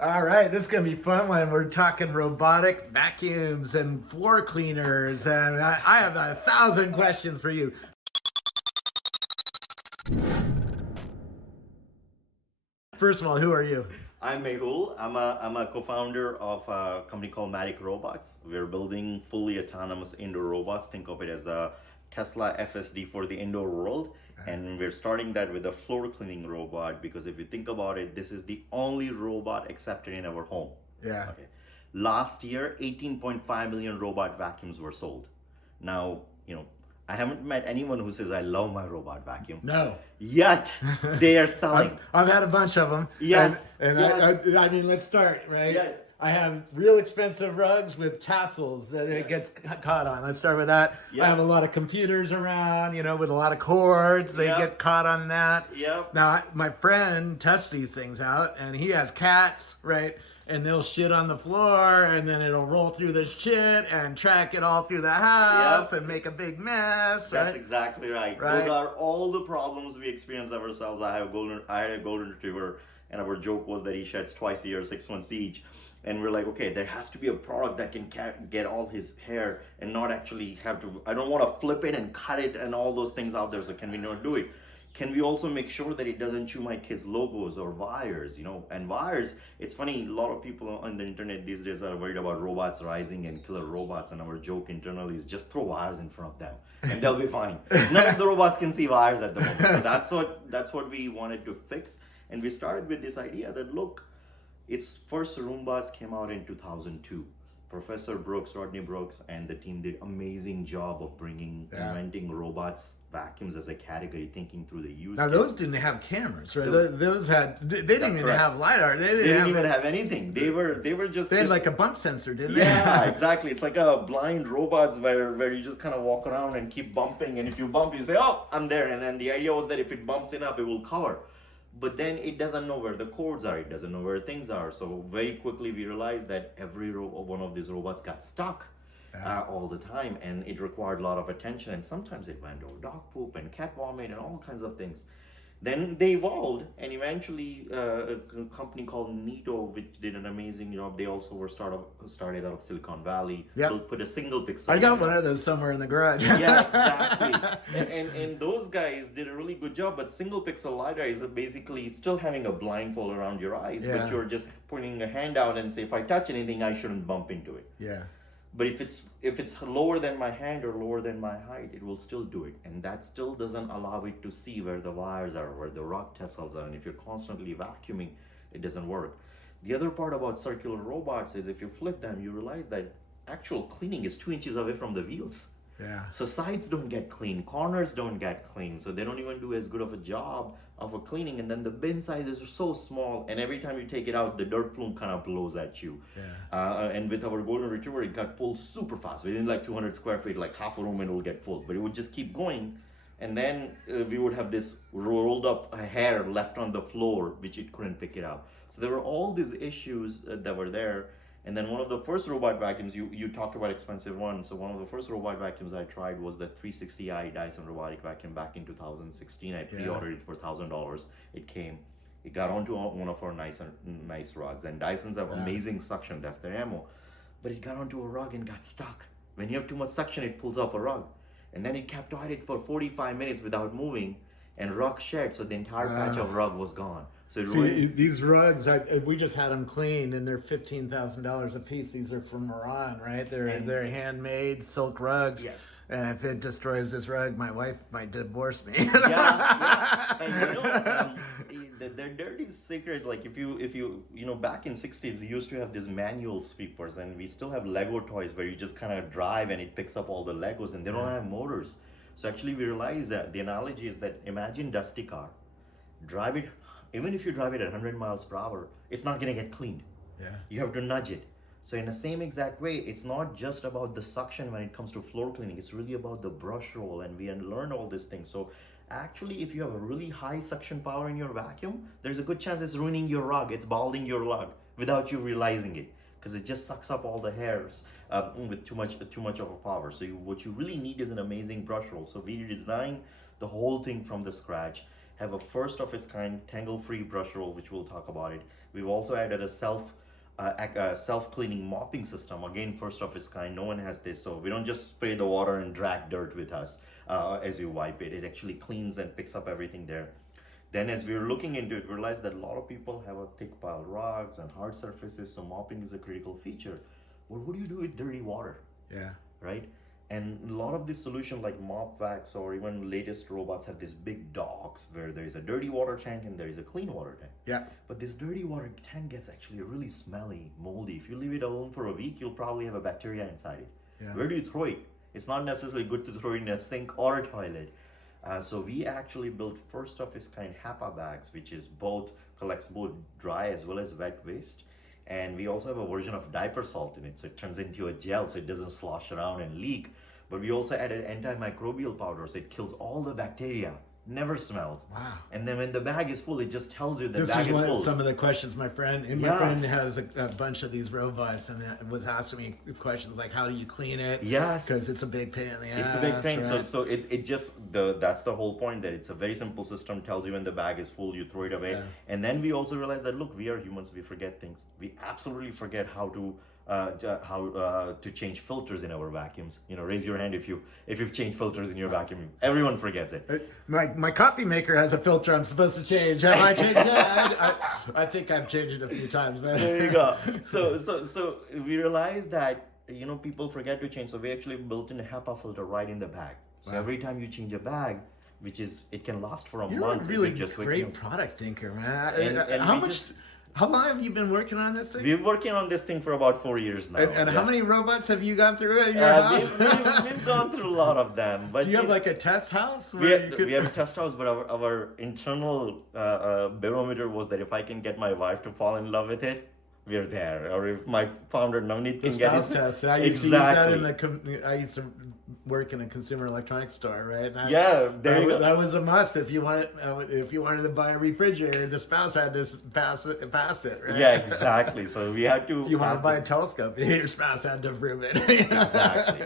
All right, this is going to be fun when we're talking robotic vacuums and floor cleaners. And I have 1,000 questions for you. First of all, who are you? I'm Mehul. I'm a co-founder of a company called Matic Robots. We're building fully autonomous indoor robots. Think of it as a Tesla FSD for the indoor world. And we're starting that with a floor cleaning robot because if you think about it, this is the only robot accepted in our home. Yeah. Okay. Last year, 18.5 million robot vacuums were sold. Now, I haven't met anyone who says, I love my robot vacuum. No. Yet, they are selling. I've had a bunch of them. Yes. And yes. I mean, let's start, right? Yes. I have real expensive rugs with tassels that it gets caught on. Let's start with that. Yep. I have a lot of computers around, with a lot of cords. They get caught on that. Yep. Now, my friend tests these things out, and he has cats, right? And they'll shit on the floor, and then it'll roll through the shit and track it all through the house and make a big mess. That's right? exactly right. Those are all the problems we experience ourselves. I had a golden retriever, and our joke was that he sheds twice a year, 6 months each. And we're like, okay, there has to be a product that can get all his hair and not actually have to. I don't want to flip it and cut it and all those things out there. So can we not do it? Can we also make sure that it doesn't chew my kids' logos or wires, And wires, it's funny, a lot of people on the internet these days are worried about robots rising and killer robots, and our joke internally is just throw wires in front of them and they'll be fine. None of the robots can see wires at the moment. So that's what we wanted to fix. And we started with this idea that, look, its first Roombas came out in 2002. Professor Brooks, Rodney Brooks, and the team did amazing job of inventing robots, vacuums as a category, thinking through the use. Now those didn't have cameras, right? Those had they didn't even have lidar. They didn't even have anything. They had like a bump sensor, didn't they? Yeah, exactly. It's like a blind robots where you just kind of walk around and keep bumping, and if you bump, you say, "Oh, I'm there." And then the idea was that if it bumps enough, it will cover. But then it doesn't know where the cords are, it doesn't know where things are. So very quickly we realized that every one of these robots got stuck all the time, and it required a lot of attention, and sometimes it went over dog poop and cat vomit and all kinds of things. Then they evolved, and eventually a company called Neato, which did an amazing job. They also were started out of Silicon Valley. Yep. They'll put a single pixel. I got one of those somewhere in the garage. Yeah, exactly. and those guys did a really good job. But single pixel LiDAR is basically still having a blindfold around your eyes, but you're just putting a hand out and say, if I touch anything, I shouldn't bump into it. Yeah. But if it's lower than my hand or lower than my height, it will still do it. And that still doesn't allow it to see where the wires are, where the rug tassels are. And if you're constantly vacuuming, it doesn't work. The other part about circular robots is if you flip them, you realize that actual cleaning is 2 inches away from the wheels. Yeah. So sides don't get clean, corners don't get clean, so they don't even do as good of a job of a cleaning. And then the bin sizes are so small, and every time you take it out, the dirt plume kind of blows at you. Yeah. And with our golden retriever, it got full super fast. Within like 200 square feet, like half a room, it will get full. But it would just keep going, and then we would have this rolled up hair left on the floor, which it couldn't pick it up. So there were all these issues that were there. And then one of the first robot vacuums, you talked about expensive ones. So one of the first robot vacuums I tried was the 360i Dyson robotic vacuum back in 2016. I pre-ordered it for $1,000. It came. It got onto one of our nice rugs. And Dysons have amazing suction. That's their ammo. But it got onto a rug and got stuck. When you have too much suction, it pulls up a rug. And then it kept at it for 45 minutes without moving. And rug shed, so the entire patch of rug was gone. So these rugs, we just had them cleaned, and they're $15,000 a piece. These are from Iran, right? They're handmade silk rugs. Yes. And if it destroys this rug, my wife might divorce me. And the dirty secret, like if you back in 60s, you used to have these manual sweepers, and we still have Lego toys where you just kind of drive and it picks up all the Legos, and they don't have motors. So actually we realized that the analogy is that imagine dusty car, drive it. Even if you drive it at 100 miles per hour, it's not going to get cleaned. Yeah. You have to nudge it. So in the same exact way, it's not just about the suction when it comes to floor cleaning. It's really about the brush roll, and we learned all these things. So actually, if you have a really high suction power in your vacuum, there's a good chance it's ruining your rug. It's balding your rug without you realizing it, because it just sucks up all the hairs with too much of a power. So what you really need is an amazing brush roll. So we designed the whole thing from the scratch. have a first of its kind tangle-free brush roll, which we'll talk about it. We've also added a self-cleaning mopping system, again first of its kind. No one has this, so we don't just spray the water and drag dirt with us as you wipe it. It actually cleans and picks up everything there. Then as we were looking into it, we realized that a lot of people have a thick pile rugs and hard surfaces, so mopping is a critical feature. Well, what do you do with dirty water? Yeah. Right? And a lot of these solutions like Mop Vacs or even latest robots have these big docks where there is a dirty water tank and there is a clean water tank. Yeah. But this dirty water tank gets actually really smelly, moldy. If you leave it alone for a week, you'll probably have a bacteria inside it. Yeah. Where do you throw it? It's not necessarily good to throw it in a sink or a toilet. So we actually built first of its kind HAPA bags, which is collects both dry as well as wet waste. And we also have a version of diaper salt in it, so it turns into a gel, so it doesn't slosh around and leak. But we also added antimicrobial powder, so it kills all the bacteria, never smells. Wow. And then when the bag is full, it just tells you the This bag is is full. some of the questions my friend has a bunch of these robots and was asking me questions like, how do you clean it? Yes. Because it's a big pain in the ass. It's a big thing. Right? So it just that's the whole point, that it's a very simple system, tells you when the bag is full, you throw it away. Yeah. And then we also realize that, look, we are humans, we forget things. We absolutely forget how to change filters in our vacuums. You know, raise your hand if you've changed filters in your vacuum. Everyone forgets it. My coffee maker has a filter I'm supposed to change. Have I changed that? I think I've changed it a few times. But There you go. So we realized that, you know, people forget to change. So we actually built in a HEPA filter right in the bag. So every time you change a bag, it can last for a You're month. a really just great product thinker, man. And How long have you been working on this thing? We're working on this thing for about 4 years now. And how many robots have you gone through in your house? We've gone through a lot of them. But do you have like a test house? We have a test house, but our internal barometer was that if I can get my wife to fall in love with it, we're there. Or if my founder Navneet can get spouse test. I used to use that I used to work in a consumer electronics store, right? There you go. That was a must. If you wanted to buy a refrigerator, the spouse had to pass it, right? Yeah, exactly. So we had to. If you want to buy a telescope, your spouse had to approve it.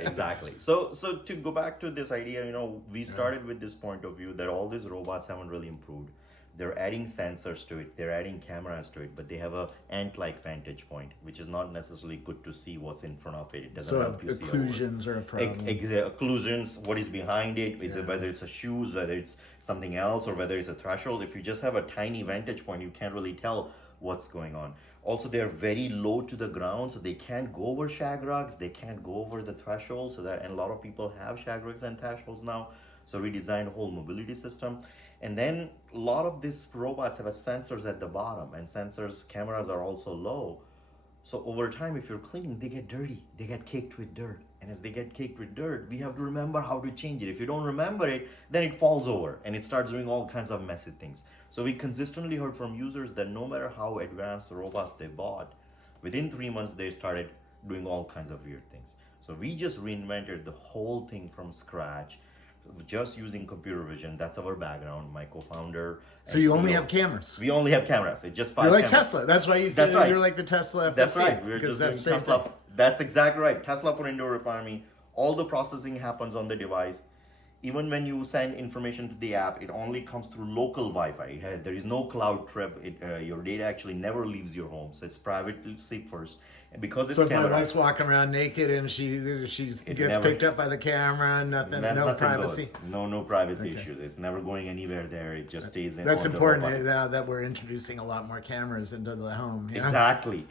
Exactly. So to go back to this idea, you know, we started with this point of view that all these robots haven't really improved. They're adding sensors to it, they're adding cameras to it, but they have a ant-like vantage point, which is not necessarily good to see what's in front of it. It doesn't help you see occlusions are a problem. Occlusions, what is behind it, whether it's a shoes, whether it's something else, or whether it's a threshold. If you just have a tiny vantage point, you can't really tell what's going on. Also, they're very low to the ground, so they can't go over shag rugs, they can't go over the threshold, and a lot of people have shag rugs and thresholds now. So we designed a whole mobility system. And then a lot of these robots have sensors at the bottom, and cameras are also low. So over time, if you're cleaning, they get dirty, they get caked with dirt. And as they get caked with dirt, we have to remember how to change it. If you don't remember it, then it falls over and it starts doing all kinds of messy things. So we consistently heard from users that no matter how advanced the robots they bought, within 3 months, they started doing all kinds of weird things. So we just reinvented the whole thing from scratch, just using computer vision. That's our background. My co-founder. So you only have cameras. We only have cameras. It's just 5 You're like cameras. Tesla. That's why you said you're like the Tesla. That's FSD, right. We're just doing Tesla. That's exactly right. Tesla for indoor requirement. All the processing happens on the device. Even when you send information to the app, it only comes through local Wi-Fi. There is no cloud trip. Your data actually never leaves your home. So it's privacy first. And because it's so if my wife's walking around naked and she gets picked up by the camera, no privacy. No privacy issues. It's never going anywhere there. It just stays in. That's important that we're introducing a lot more cameras into the home. You know? Exactly.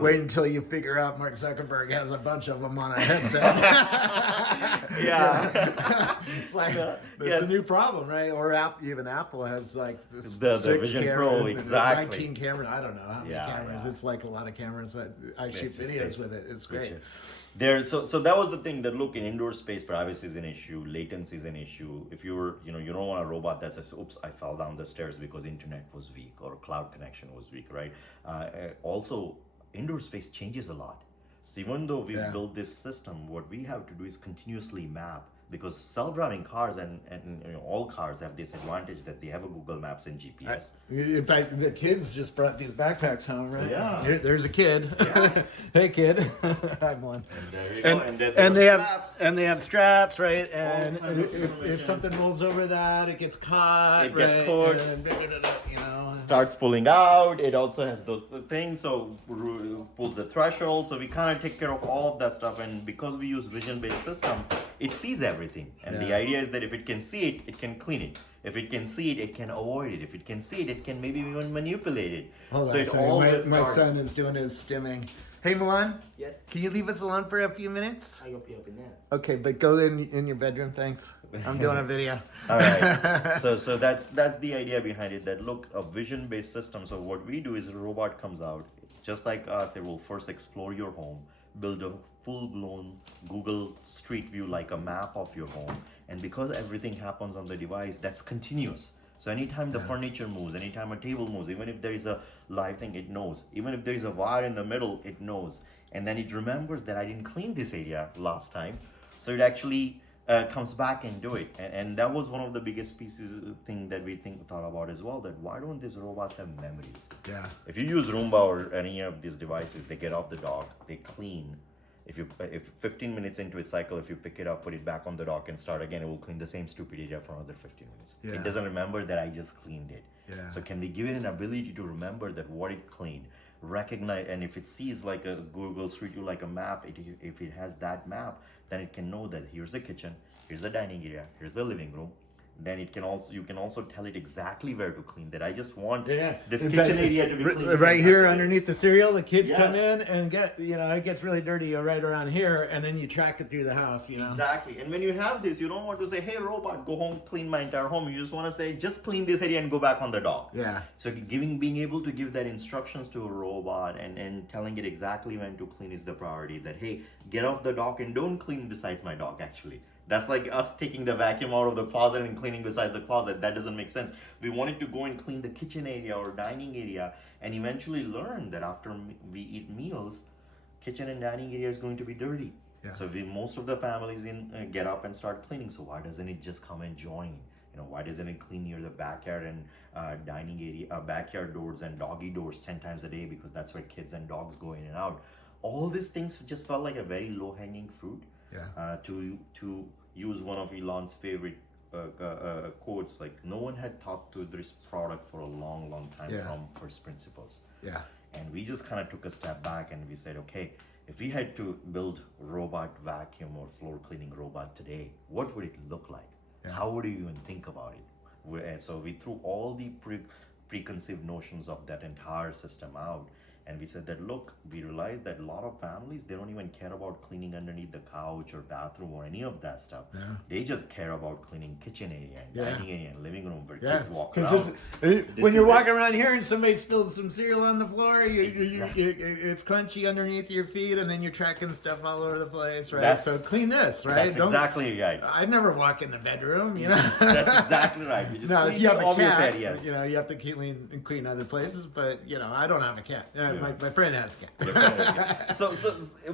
Wait until you figure out Mark Zuckerberg has a bunch of them on a headset. It's like that's a new problem, right? Or even Apple has like the 6 Vision Pro, exactly. 19 cameras. I don't know how many cameras. It's like a lot of cameras that I shoot videos with it. It's great. So that was the thing, that look, in indoor space, privacy is an issue, latency is an issue. If you don't want a robot that says, oops, I fell down the stairs because internet was weak or cloud connection was weak, right? Also, indoor space changes a lot. So even though we've built this system, what we have to do is continuously map because self-driving cars and all cars have this advantage that they have a Google Maps and GPS. In fact, the kids just brought these backpacks home, right? Yeah. There's a kid. Yeah. Hey, kid. I'm one. And there you go. And then And there's they have straps, right? All And kinds of if information. something rolls over that, it gets caught. It gets right? caught. And, you know. starts pulling out. It also has those things, so pulls the threshold. So we kind of take care of all of that stuff. And because we use vision-based system, it sees everything. And the idea is that if it can see it, it can clean it. If it can see it, it can avoid it. If it can see it, it can maybe even manipulate it. Hold so on, it sorry. always My starts. son is doing his stimming. Hey, Milan? Yeah, Can you leave us alone for a few minutes? I gonna be up in there. Okay, but go in your bedroom, thanks. I'm doing a video. All right. So that's the idea behind it. That look, a vision-based system. So what we do is a robot comes out, just like us. It will first explore your home, build a full-blown Google Street View like a map of your home, and because everything happens on the device, that's continuous. So anytime the furniture moves, anytime a table moves, even if there is a live thing, it knows. Even if there is a wire in the middle, it knows. And then it remembers that I didn't clean this area last time. So it actually comes back and do it. And that was one of the biggest thing that we thought about as well, that why don't these robots have memories? Yeah. If you use Roomba or any of these devices, they get off the dock, they clean. If 15 minutes into its cycle, if you pick it up, put it back on the dock and start again, it will clean the same stupid area for another 15 minutes. Yeah. It doesn't remember that I just cleaned it. Yeah. So can we give it an ability to remember that what it cleaned, recognize, and if it sees like a Google Street View, like a map, if it has that map, then it can know that here's the kitchen, here's the dining area, here's the living room. Then you can also tell it exactly where to clean. That I just want this In kitchen fact, area to be clean. right here underneath the cereal, the kids come Yes. in and it gets really dirty right around here, and then you track it through the house, Exactly. And when you have this, you don't want to say, hey, robot, go home, clean my entire home. You just want to say, just clean this area and go back on the dock. Yeah. So being able to give that instructions to a robot and telling it exactly when to clean is the priority. That, hey, get off the dock and don't clean besides my dock, actually. That's like us taking the vacuum out of the closet and cleaning besides the closet. That doesn't make sense. We wanted to go and clean the kitchen area or dining area and eventually learn that after we eat meals, kitchen and dining area is going to be dirty. Yeah. So most of the families get up and start cleaning. So why doesn't it just come and join? Why doesn't it clean near the backyard and dining area, backyard doors and doggy doors 10 times a day, because that's where kids and dogs go in and out. All these things just felt like a very low-hanging fruit. Yeah. To use one of Elon's favorite quotes, like no one had thought to this product for a long time from first principles. Yeah. And we just kind of took a step back and we said, okay, if we had to build robot vacuum or floor cleaning robot today, what would it look like? Yeah. How would you even think about it? So we threw all the preconceived notions of that entire system out. And we said that, look, we realized that a lot of families, they don't even care about cleaning underneath the couch or bathroom or any of that stuff. Yeah. They just care about cleaning kitchen area and dining area and living room where Yeah, kids walk because around. when you're walking around here and somebody spilled some cereal on the floor, it's crunchy underneath your feet, and then you're tracking stuff all over the place, right? So clean this, right? That's exactly right. I'd never walk in the bedroom, That's exactly right. We just No, if clean you have the a obvious cat, areas. you have to clean other places, but I don't have a cat. My friend has a cat. So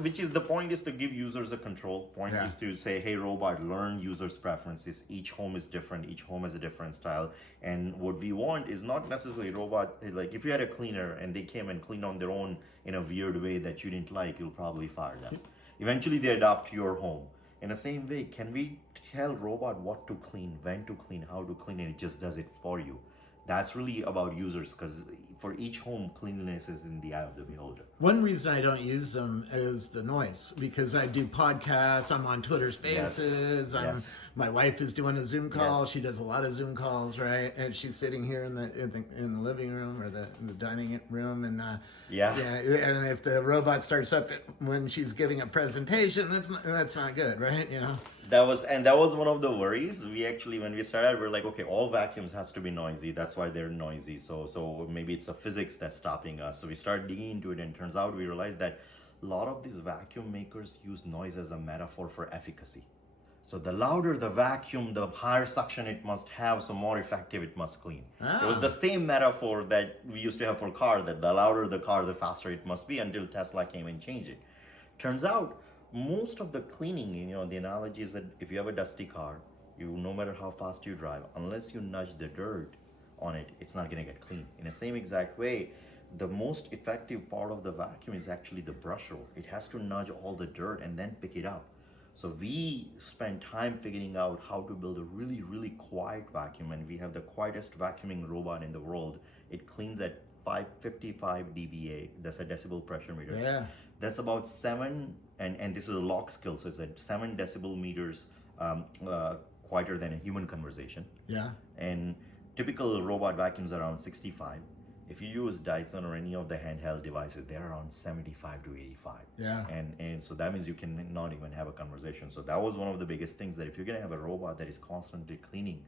which is the point, is to give users a control. Point is to say, hey, robot, learn users' preferences. Each home is different. Each home has a different style. And what we want is not necessarily robot, like if you had a cleaner and they came and cleaned on their own in a weird way that you didn't like, you'll probably fire them. Eventually they adapt to your home. In the same way, can we tell robot what to clean, when to clean, how to clean, and it just does it for you? That's really about users, because for each home, cleanliness is in the eye of the beholder. One reason I don't use them is the noise, because I do podcasts, I'm on Twitter Spaces, my wife is doing a Zoom call, she does a lot of Zoom calls, right? And she's sitting here in the living room or the dining room, and and if the robot starts up when she's giving a presentation, that's not good, right? That was one of the worries. We actually, when we started, we're like, okay, all vacuums has to be noisy. That's why they're noisy. So maybe it's the physics that's stopping us. So we started digging into it, and turns out we realized that a lot of these vacuum makers use noise as a metaphor for efficacy. So the louder the vacuum, the higher suction it must have, so more effective it must clean. It was the same metaphor that we used to have for car, that the louder the car, the faster it must be, until Tesla came and changed it. Turns out, most of the cleaning, the analogy is that if you have a dusty car, no matter how fast you drive, unless you nudge the dirt on it, it's not going to get clean. In the same exact way, the most effective part of the vacuum is actually the brush roll. It has to nudge all the dirt and then pick it up. So we spend time figuring out how to build a really, really quiet vacuum, and we have the quietest vacuuming robot in the world. It cleans at 555 dBA. That's a decibel pressure meter. Yeah. That's about 7, and this is a lock skill, so it's at 7 decibel meters quieter than a human conversation. Yeah. And typical robot vacuums are around 65. If you use Dyson or any of the handheld devices, they're around 75 to 85. Yeah. And so that means you can not even have a conversation. So that was one of the biggest things, that if you're going to have a robot that is constantly cleaning,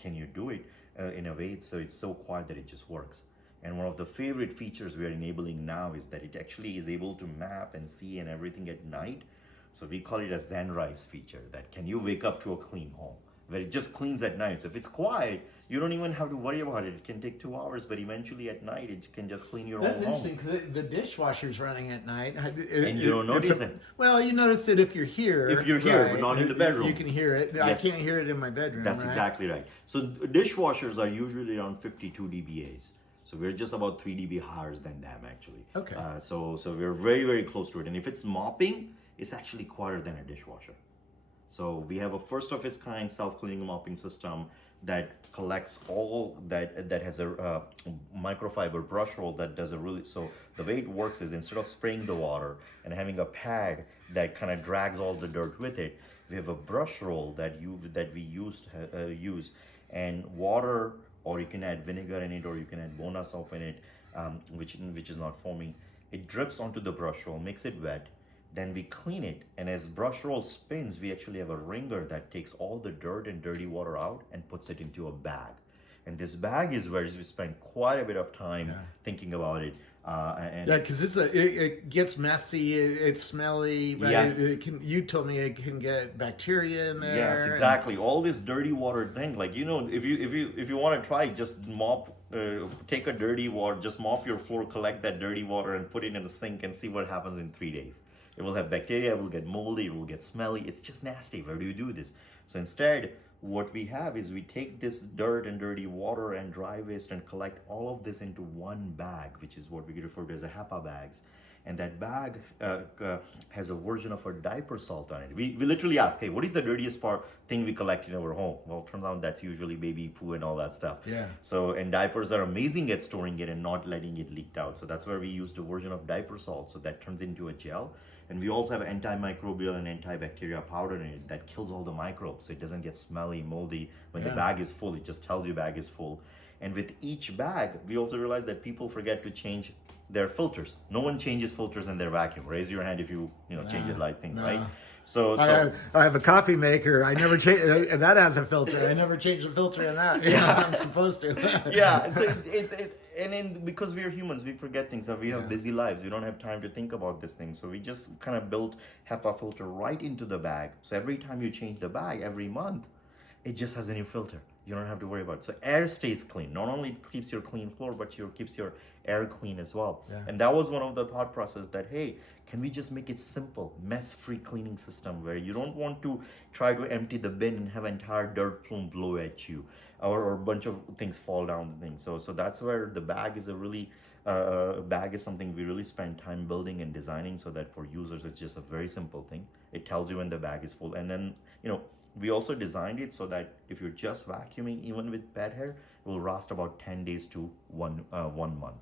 can you do it in a way so it's so quiet that it just works? And one of the favorite features we are enabling now is that it actually is able to map and see and everything at night. So we call it a Zenrise feature, that can you wake up to a clean home, where it just cleans at night. So if it's quiet, you don't even have to worry about it. It can take 2 hours, but eventually at night, it can just clean your That's own home. interesting, because the dishwasher's running at night. And you don't notice it. Well, you notice it if you're here. If you're here, but not in the bedroom. You can hear it. I Yes. can't hear it in my bedroom. That's right? exactly right. So dishwashers are usually around 52 dBAs. So we're just about 3 dB higher than them, actually. Okay. So we're very, very close to it. And if it's mopping, it's actually quieter than a dishwasher. So we have a first of its kind self-cleaning mopping system that collects all that has a microfiber brush roll that does a really, so the way it works is, instead of spraying the water and having a pad that kind of drags all the dirt with it, we have a brush roll that we use, and water, or you can add vinegar in it, or you can add Bona soap in it, which is not foaming. It drips onto the brush roll, makes it wet. Then we clean it, and as brush roll spins, we actually have a wringer that takes all the dirt and dirty water out and puts it into a bag. And this bag is where we spend quite a bit of time thinking about it. Yeah, because it gets messy, it's smelly. Right? Yes. You told me it can get bacteria in there. Yes, exactly. All this dirty water thing, like, if you want to try, just mop, take a dirty water, just mop your floor, collect that dirty water, and put it in the sink, and see what happens in 3 days. It will have bacteria, it will get moldy, it will get smelly. It's just nasty. Where do you do this? So instead, what we have is we take this dirt and dirty water and dry waste and collect all of this into one bag, which is what we refer to as a HEPA bags. And that bag has a version of a diaper salt on it. We literally ask, hey, what is the dirtiest thing we collect in our home? Well, it turns out that's usually baby poo and all that stuff. Yeah. So, and diapers are amazing at storing it and not letting it leak out. So that's where we used a version of diaper salt. So that turns into a gel. And we also have antimicrobial and antibacterial powder in it that kills all the microbes. So it doesn't get smelly, moldy. When the bag is full, it just tells you bag is full. And with each bag, we also realize that people forget to change their filters. No one changes filters in their vacuum. Raise your hand if you change the light thing, right? So I have a coffee maker. I never change, and that has a filter. I never change the filter in that. I'm supposed to. Yeah. So because we're humans, we forget things. So we have busy lives. We don't have time to think about this thing. So we just kind of built HEPA filter right into the bag. So every time you change the bag, every month, it just has a new filter. You don't have to worry about it. So air stays clean. Not only keeps your clean floor, but keeps your air clean as well. Yeah. And that was one of the thought process that, hey, can we just make it simple, mess-free cleaning system where you don't want to try to empty the bin and have entire dirt plume blow at you, or a bunch of things fall down the thing. So that's where the bag is bag is something we really spend time building and designing, so that for users it's just a very simple thing. It tells you when the bag is full, and then we also designed it so that if you're just vacuuming, even with pet hair, it will last about 10 days to 1 month.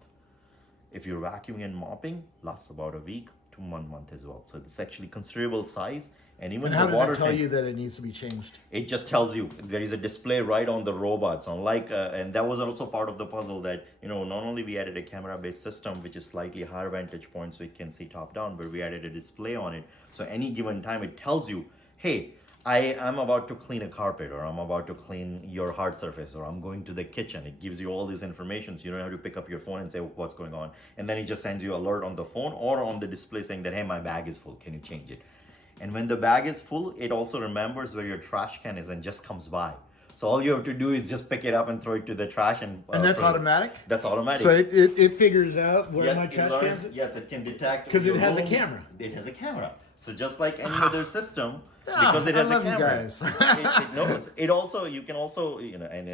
If you're vacuuming and mopping, lasts about a week to 1 month as well. So it's actually considerable size. And even how the water does it tell tank, you that it needs to be changed? it just tells you. There is a display right on the robots. Unlike, and that was also part of the puzzle, that not only we added a camera-based system, which is slightly higher vantage point, so you can see top down, but we added a display on it. So any given time, it tells you, hey, I am about to clean a carpet, or I'm about to clean your hard surface, or I'm going to the kitchen. It gives you all this information, so you don't have to pick up your phone and say what's going on. And then it just sends you alert on the phone or on the display saying that, hey, my bag is full, can you change it? And when the bag is full, it also remembers where your trash can is and just comes by. So all you have to do is just pick it up and throw it to the trash And that's throw it. automatic? That's automatic. So it figures out where Yes, my it trash learns- cans. Yes, it can detect. Because it your has a rooms. camera. It has a camera. So just like any other system, Yeah, because it has I love a you camera, guys. it knows. It also, you can also, and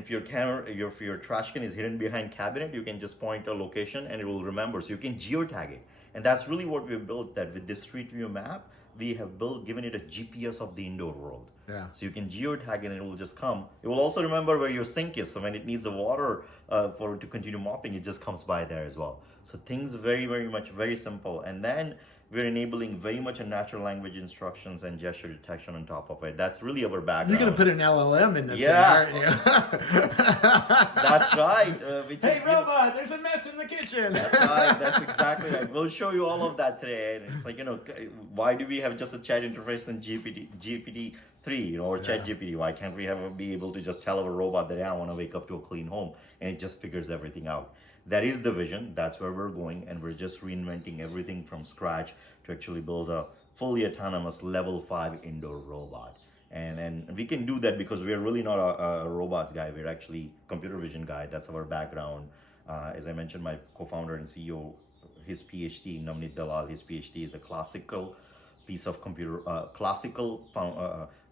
if your camera, if your trash can is hidden behind cabinet, you can just point a location and it will remember. So you can geotag it, and that's really what we've built. That with this Street View map, we have given it a GPS of the indoor world. Yeah. So you can geotag it and it will just come. It will also remember where your sink is. So when it needs the water to continue mopping, it just comes by there as well. So things very simple. And then we're enabling very much a natural language instructions and gesture detection on top of it. That's really our background. You're going to put an LLM in this Yeah. thing, aren't you? That's right. Hey, robot, there's a mess in the kitchen. That's right. That's exactly right. We'll show you all of that today. And it's like, why do we have just a chat interface in GPT-3, or Chat GPT? Why can't we be able to just tell our robot that, I want to wake up to a clean home, and it just figures everything out? That is the vision. That's where we're going, and we're just reinventing everything from scratch to actually build a fully autonomous level 5 indoor robot. And we can do that because we're really not a robots guy. We're actually computer vision guy. That's our background. As I mentioned, my co-founder and CEO, his PhD, Navneet Dalal, his PhD is a classical piece of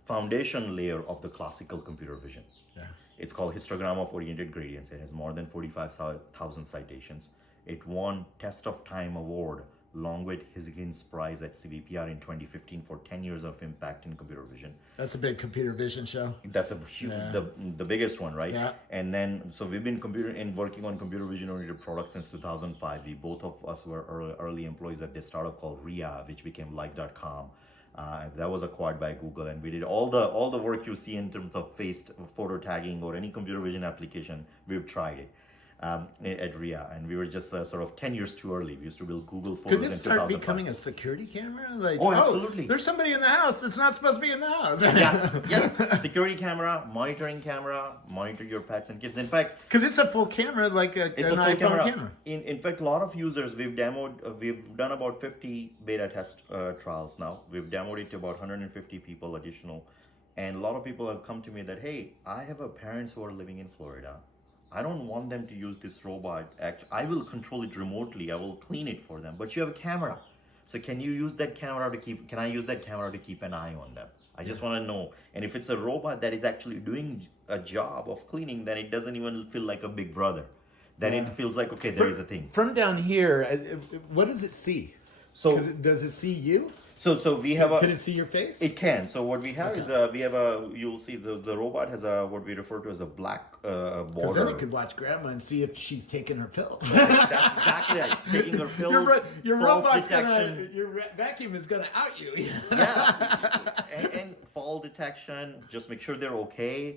foundation layer of the classical computer vision. Yeah. It's called Histogram of Oriented Gradients. It has more than 45,000 citations. It won Test of Time Award along with Higgins Prize at CVPR in 2015 for 10 years of impact in computer vision. That's a big computer vision show. That's a huge, the biggest one, right? Yeah. And then, so we've been working on computer vision oriented products since 2005. Both of us were early employees at this startup called RIA, which became like.com. That was acquired by Google, and we did all the work you see in terms of faced photo tagging or any computer vision application. We've tried it at RIA, and we were just sort of 10 years too early. We used to build Google Photos. Could this in start 2005. becoming a security camera? Like, Oh, absolutely. there's somebody in the house that's not supposed to be in the house. Yes. Security camera, monitoring camera, monitor your pets and kids. In fact, Because it's a full camera, like an it's a full iPhone camera. camera. In fact, a lot of users we've done about 50 beta test trials now. We've demoed it to about 150 people additional, and a lot of people have come to me that, hey, I have parents who are living in Florida. I don't want them to use this robot. I will control it remotely. I will clean it for them. But you have a camera, so can you use that camera to keep? Can I use that camera to keep an eye on them? I just want to know. And if it's a robot that is actually doing a job of cleaning, then it doesn't even feel like a big brother. Then it feels like, okay, there is a thing. From down here, what does it see? So Does it see you? So we have Can it see your face? It can. So what we have is you'll see the robot has what we refer to as a black Because border. then it could watch grandma and see if she's taking her pills. That's exactly right. Taking her pills. Your false robot's detection. your vacuum is gonna out you. Yeah, and fall detection. Just make sure they're okay.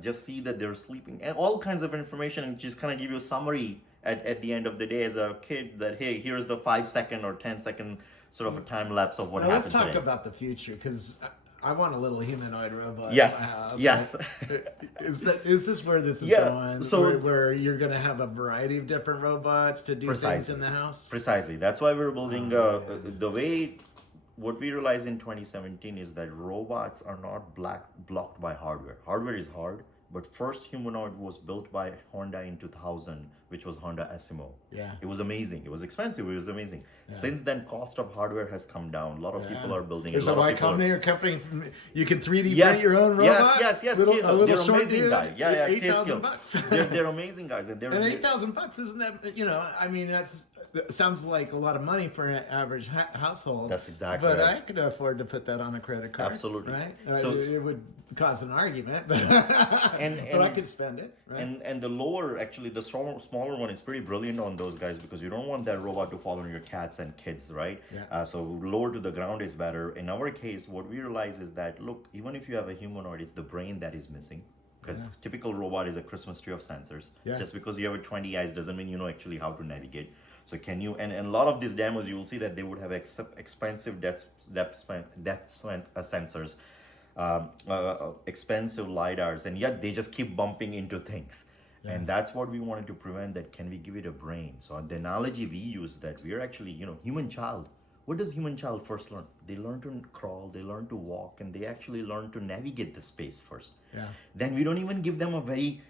Just see that they're sleeping, and all kinds of information, and just kind of give you a summary at the end of the day as a kid that, hey, here's the 5-second or 10-second sort of a time lapse of what Now, happened let's talk today. about the future, because I want a little humanoid robot Yes, in my house. yes. Like, is this where this is Yeah, going? so- where you're going to have a variety of different robots to do things Precisely. in the house? Precisely. That's why we're building the way. What we realized in 2017 is that robots are not blocked by hardware. Hardware is hard, but first humanoid was built by Honda in 2000, which was Honda Asimo. Yeah. It was amazing. It was expensive. It was amazing. Since then, cost of hardware has come down. A lot of people are building. There's a a lot Y of people are- Combinator company. You can 3D Yes, print your own yes, robot. yes. A little They're short amazing dude. guys. Yeah. $8,000. They're amazing guys, and they're And $8,000 isn't that? I mean, that sounds like a lot of money for an average household. That's exactly But right. I could afford to put that on a credit card. Absolutely. Right? So- It would cause an argument, but And I could spend it. Right? And the lower, actually, the smaller one is pretty brilliant on those guys because you don't want that robot to fall on your cats and kids, right? Yeah. So lower to the ground is better. In our case, what we realize is that, look, even if you have a humanoid, it's the brain that is missing. Because typical robot is a Christmas tree of sensors. Yeah. Just because you have 20 eyes doesn't mean you know actually how to navigate. So can you, and a lot of these demos, you will see that they would have expensive depth sensors, expensive LiDARs, and yet they just keep bumping into things. And that's what we wanted to prevent, that can we give it a brain? So the analogy we use that we're actually, human child what does human child first learn? They learn to crawl, they learn to walk, and they actually learn to navigate the space first. Yeah. Then we don't even give them a very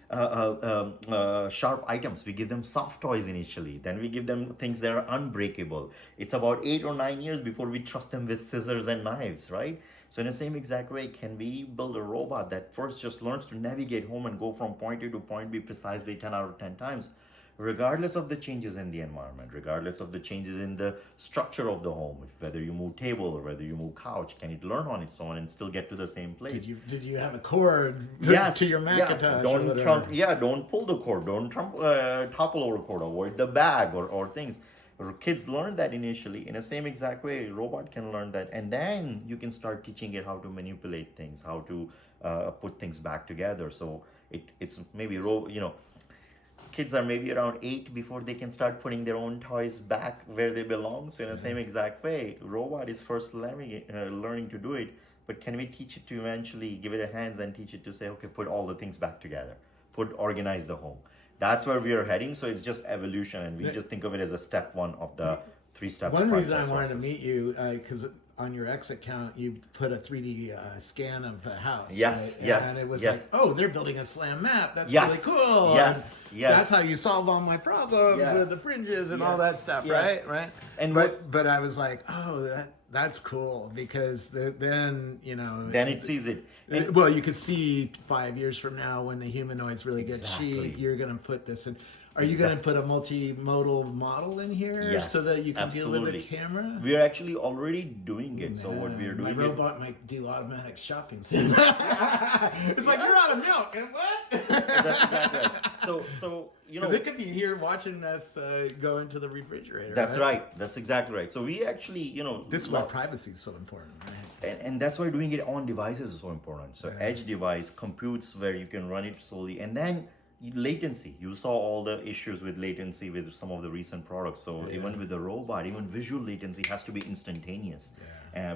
sharp items. We give them soft toys initially. Then we give them things that are unbreakable. It's about 8 or 9 years before we trust them with scissors and knives, right? So in the same exact way, can we build a robot that first just learns to navigate home and go from point A to point B precisely 10 out of 10 times, regardless of the changes in the environment, regardless of the changes in the structure of the home, if whether you move table or whether you move couch, can it learn on its own and still get to the same place? Did you have a cord Yes, to your Macintosh? yes. or Don't whatever? don't pull the cord, don't topple over cord, avoid the bag or things. Kids learn that initially. In the same exact way, robot can learn that, and then you can start teaching it how to manipulate things, how to put things back together. So it's maybe kids are maybe around 8 before they can start putting their own toys back where they belong. So in the same exact way, robot is first learning to do it, but can we teach it to eventually give it a hands and teach it to say, okay, put all the things back together, organize the home. That's where we are heading. So it's just evolution, and we just think of it as a step 1 of the 3 steps. One reason I wanted to meet you, because on your X account, you put a 3D scan of the house. Yes, right? yes, And it was yes. like, oh, they're building a slam map. That's Yes, really cool. yes, And yes. That's how you solve all my problems Yes, with the fringes and all yes, that stuff, yes. right? And but I was like, oh, that's cool, because then, then it sees it. And well, you could see 5 years from now when the humanoids really get Exactly. cheap, you're going to put this in. Are you going to put a multimodal model in here Yes, so that you can deal with absolutely. the camera? we are actually already doing it. So what we are My doing robot might do automatic shopping soon. It's like, you're out of milk. And what? That's exactly right. So Because it could be here watching us go into the refrigerator. that's right. That's exactly right. So we actually, This is why privacy is so important, right? and that's why doing it on devices is so important. So edge device computes where you can run it slowly, and then latency. You saw all the issues with latency with some of the recent products. So even with the robot, even visual latency has to be instantaneous.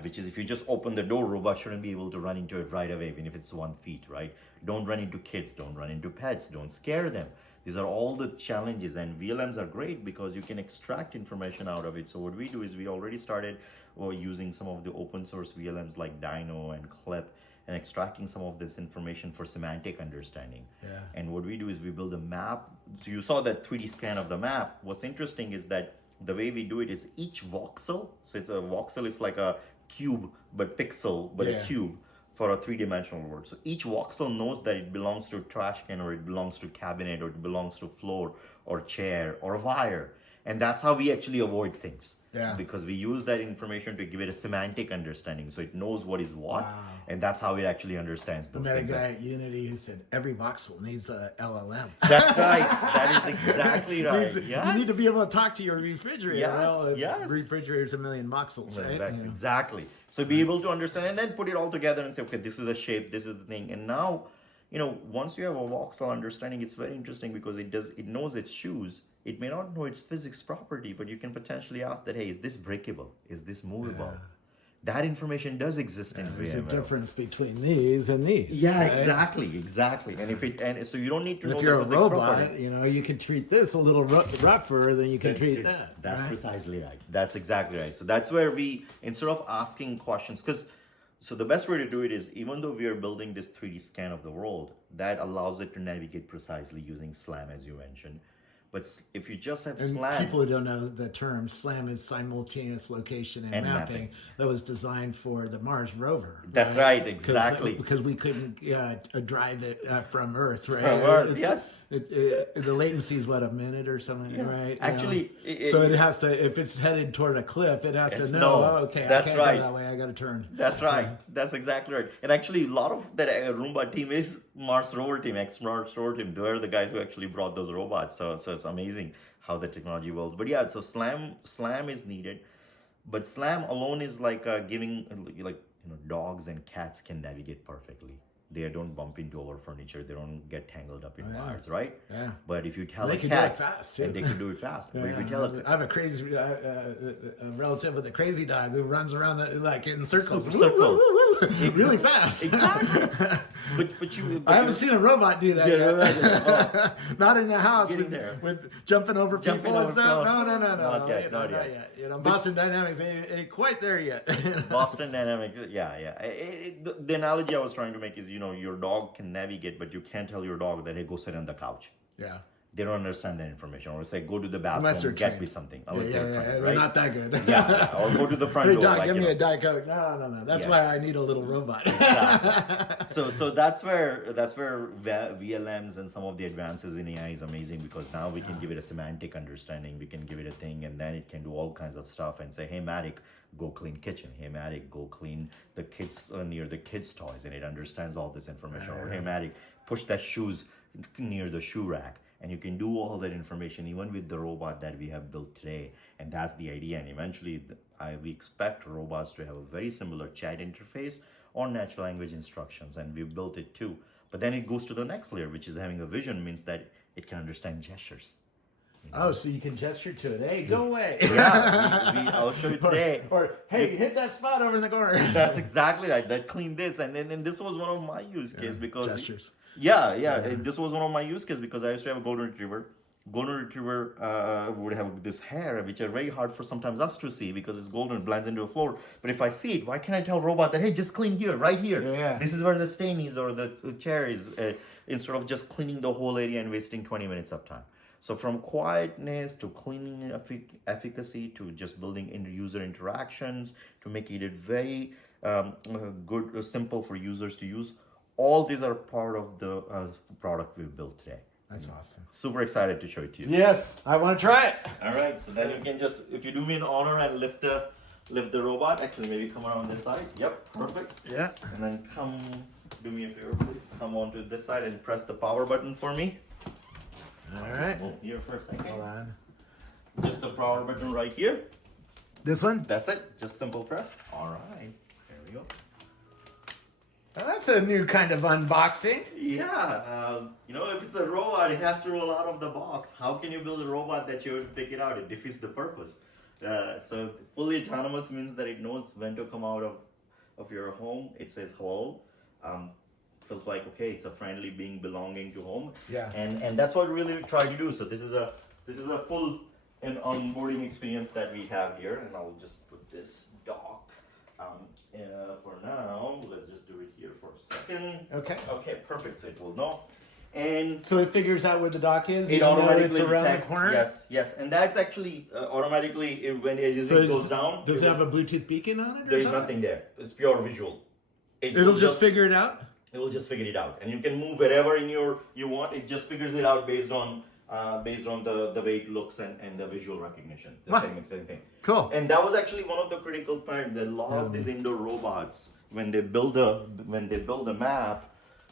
Which is, if you just open the door, robot shouldn't be able to run into it right away, even if it's 1 feet, right? Don't run into kids, don't run into pets, don't scare them. These are all the challenges, and VLMs are great because you can extract information out of it. So what we do is we already started using some of the open source VLMs like Dino and Clip, and extracting some of this information for semantic understanding. And what we do is we build a map. So you saw that 3D scan of the map. What's interesting is that the way we do it is each voxel, so it's a voxel is like a cube, but pixel, but a cube for a 3-dimensional world. So each voxel knows that it belongs to a trash can, or it belongs to cabinet, or it belongs to floor or chair or wire. And that's how we actually avoid things. Because we use that information to give it a semantic understanding, so it knows what is what, and that's how it actually understands those I met a things. guy at Unity who said every voxel needs a LLM. That's right. That is exactly right. You need to be able to talk to your refrigerator. Yes, yes. Refrigerator's a million voxels, right? That's exactly. So be able to understand and then put it all together and say, okay, this is the shape, this is the thing. And now, once you have a voxel understanding, it's very interesting because it knows its shoes. It may not know its physics property, but you can potentially ask that, hey, is this breakable? Is this movable? That information does exist in VMware. There's a difference between these and these. Yeah, right? exactly. And so you don't need to know If you're the a physics robot, property. you can treat this a little rougher than you can treat that. That's right? precisely right. That's exactly right. So that's where we, instead of asking questions, so the best way to do it is, even though we are building this 3D scan of the world, that allows it to navigate precisely using SLAM, as you mentioned. But if you just have And SLAM... people who don't know the term, SLAM is simultaneous location and mapping. That was designed for the Mars rover. That's right, exactly. Because we couldn't drive it from Earth, right? From Earth, yes. The latency is what, a minute or something, right? Actually, so it has to, if it's headed toward a cliff, it has to know, no. okay, That's I can't right. go that way, I got to turn. That's right. That's exactly right. And actually, a lot of that Roomba team is Mars rover team, ex-Mars rover team. They're the guys who actually brought those robots. So it's amazing how the technology evolves. But yeah, so SLAM is needed. But SLAM alone is like giving, dogs and cats can navigate perfectly. they don't bump into our furniture, they don't get tangled up in wires, right? Yeah. But if you tell They a can cat, do it fast too. and they can do it fast. But if you tell a I have a crazy a relative with a crazy dog who runs around like in circles, Circles. really fast. Exactly. I haven't seen a robot do that yet. Right. Not in the house Getting there. with jumping over people and over stuff. people. No. Not yet, You know, not yet. You know, Boston Dynamics ain't quite there yet. Boston Dynamics, yeah. The analogy I was trying to make is, your dog can navigate, but you can't tell your dog that, hey, go sit on the couch. Yeah. They don't understand that information. Or say, go to the Unless they're bathroom, get trained. me something. They're Right? not that good. Yeah. Or go to the front Hey, door. Doc, give me a Diet Coke. No. That's why I need a little robot. So that's where VLMs and some of the advances in AI is amazing, because now we can give it a semantic understanding. We can give it a thing, and then it can do all kinds of stuff and say, hey, Matic, go clean kitchen. Hey, Matic, go clean the kids near the kids' toys, and it understands all this information. Or hey, Matic, push that shoes near the shoe rack. And you can do all that information even with the robot that we have built today. And that's the idea. And eventually, we expect robots to have a very similar chat interface or natural language instructions. And we've built it too. But then it goes to the next layer, which is having a vision, means that it can understand gestures. Oh, so you can gesture to it. Hey, go away. Yeah, I'll show you today. Or hey, hit that spot over in the corner. That's exactly right. That clean this. And this was one of my use cases because... Gestures. Yeah. This was one of my use cases because I used to have a golden retriever. Golden retriever would have this hair, which are very hard for sometimes us to see because it's golden, it blends into the floor. But if I see it, why can't I tell robot that, hey, just clean here, right here. Yeah. This is where the stain is or the chair is, instead of just cleaning the whole area and wasting 20 minutes of time. So from quietness to cleaning efficacy to just building user interactions to making it very good, simple for users to use. All these are part of the product we've built today. That's awesome. Super excited to show it to you. Yes, I want to try it. All right, so then you can just, if you do me an honor and lift the robot, actually maybe come around this side. Yep, perfect. Yeah. And then do me a favor, please. Come onto this side and press the power button for me. All right. Well, here for a second. Hold on. Just the power button right here. This one? That's it. Just simple press. All right. There we go. Well, that's a new kind of unboxing. Yeah. If it's a robot, it has to roll out of the box. How can you build a robot that you would pick it out? It defeats the purpose. So fully autonomous means that it knows when to come out of your home. It says hello. Feels like, okay, it's a friendly being belonging to home. Yeah. And that's what we really try to do. So this is a full onboarding experience that we have here. And I'll just put this dock for now. Let's just do it here for a second. Okay. Okay, perfect. So it will know. And so it figures out where the dock is. It automatically it's around detects, the corner. Yes, and that's actually automatically when it goes down. Does it have a Bluetooth beacon on it? There's nothing there. It's pure visual. It'll just figure it out. It will just figure it out, and you can move wherever you want. It just figures it out based on the way it looks and the visual recognition. The same thing. Cool. And that was actually one of the critical points. That a lot of these indoor robots, when they build a map,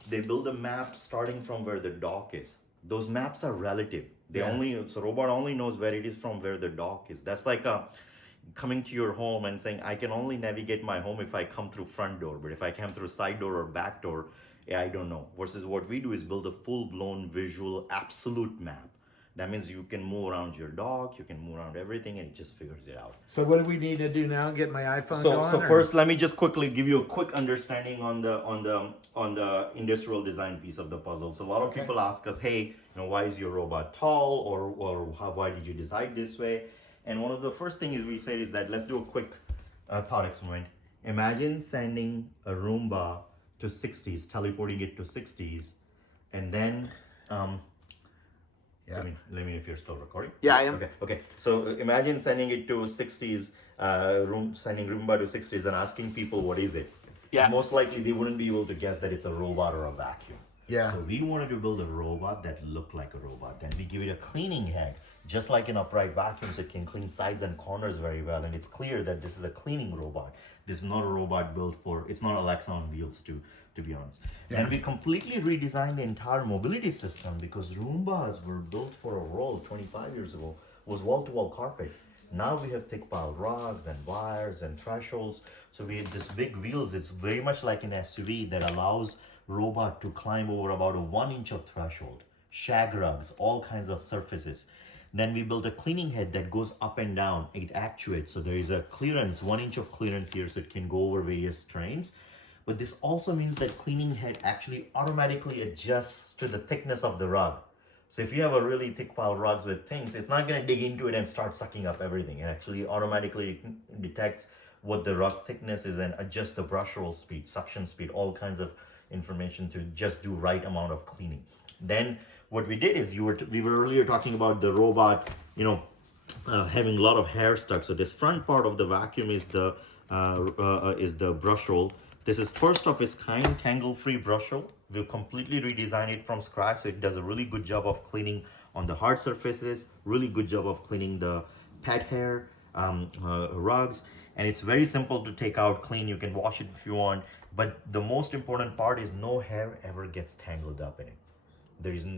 they build a map starting from where the dock is. Those maps are relative. Robot only knows where it is from where the dock is. That's like coming to your home and saying, I can only navigate my home if I come through front door, but if I come through side door or back door, I don't know. Versus what we do is build a full-blown visual absolute map. That means you can move around your dock, you can move around everything, and it just figures it out. So what do we need to do now? Get my iPhone going? So first, let me just quickly give you a quick understanding on the industrial design piece of the puzzle. So a lot of people ask us, hey, why is your robot tall, or why did you decide this way? And one of the first things we say is that let's do a quick thought experiment. Imagine sending a Roomba to 60s, teleporting it to 60s, and then let me know if you're still recording. Yeah, I am. Okay. So imagine sending it to 60s, sending Roomba to 60s and asking people what is it. Yeah. Most likely they wouldn't be able to guess that it's a robot or a vacuum. Yeah. So we wanted to build a robot that looked like a robot. Then we give it a cleaning head, just like an upright vacuum, so it can clean sides and corners very well. And it's clear that this is a cleaning robot. This is not a robot built it's not Alexa on wheels, to be honest. Yeah. And we completely redesigned the entire mobility system because Roombas were built for a role 25 years ago, was wall-to-wall carpet. Now we have thick pile rugs and wires and thresholds. So we have this big wheels. It's very much like an SUV that allows robot to climb over about a 1 inch of threshold, shag rugs, all kinds of surfaces. Then we built a cleaning head that goes up and down. It actuates. So there is a clearance, 1 inch of clearance here, so it can go over various terrains. But this also means that cleaning head actually automatically adjusts to the thickness of the rug. So if you have a really thick pile of rugs with things, it's not going to dig into it and start sucking up everything. It actually automatically detects what the rug thickness is and adjusts the brush roll speed, suction speed, all kinds of information to just do right amount of cleaning. Then what we did is we were earlier talking about the robot, having a lot of hair stuck. So this front part of the vacuum is the brush roll. This is first of its kind tangle-free brush roll. We've completely redesigned it from scratch, so it does a really good job of cleaning on the hard surfaces, really good job of cleaning the pet hair, rugs, and it's very simple to take out, clean. You can wash it if you want, but the most important part is no hair ever gets tangled up in it.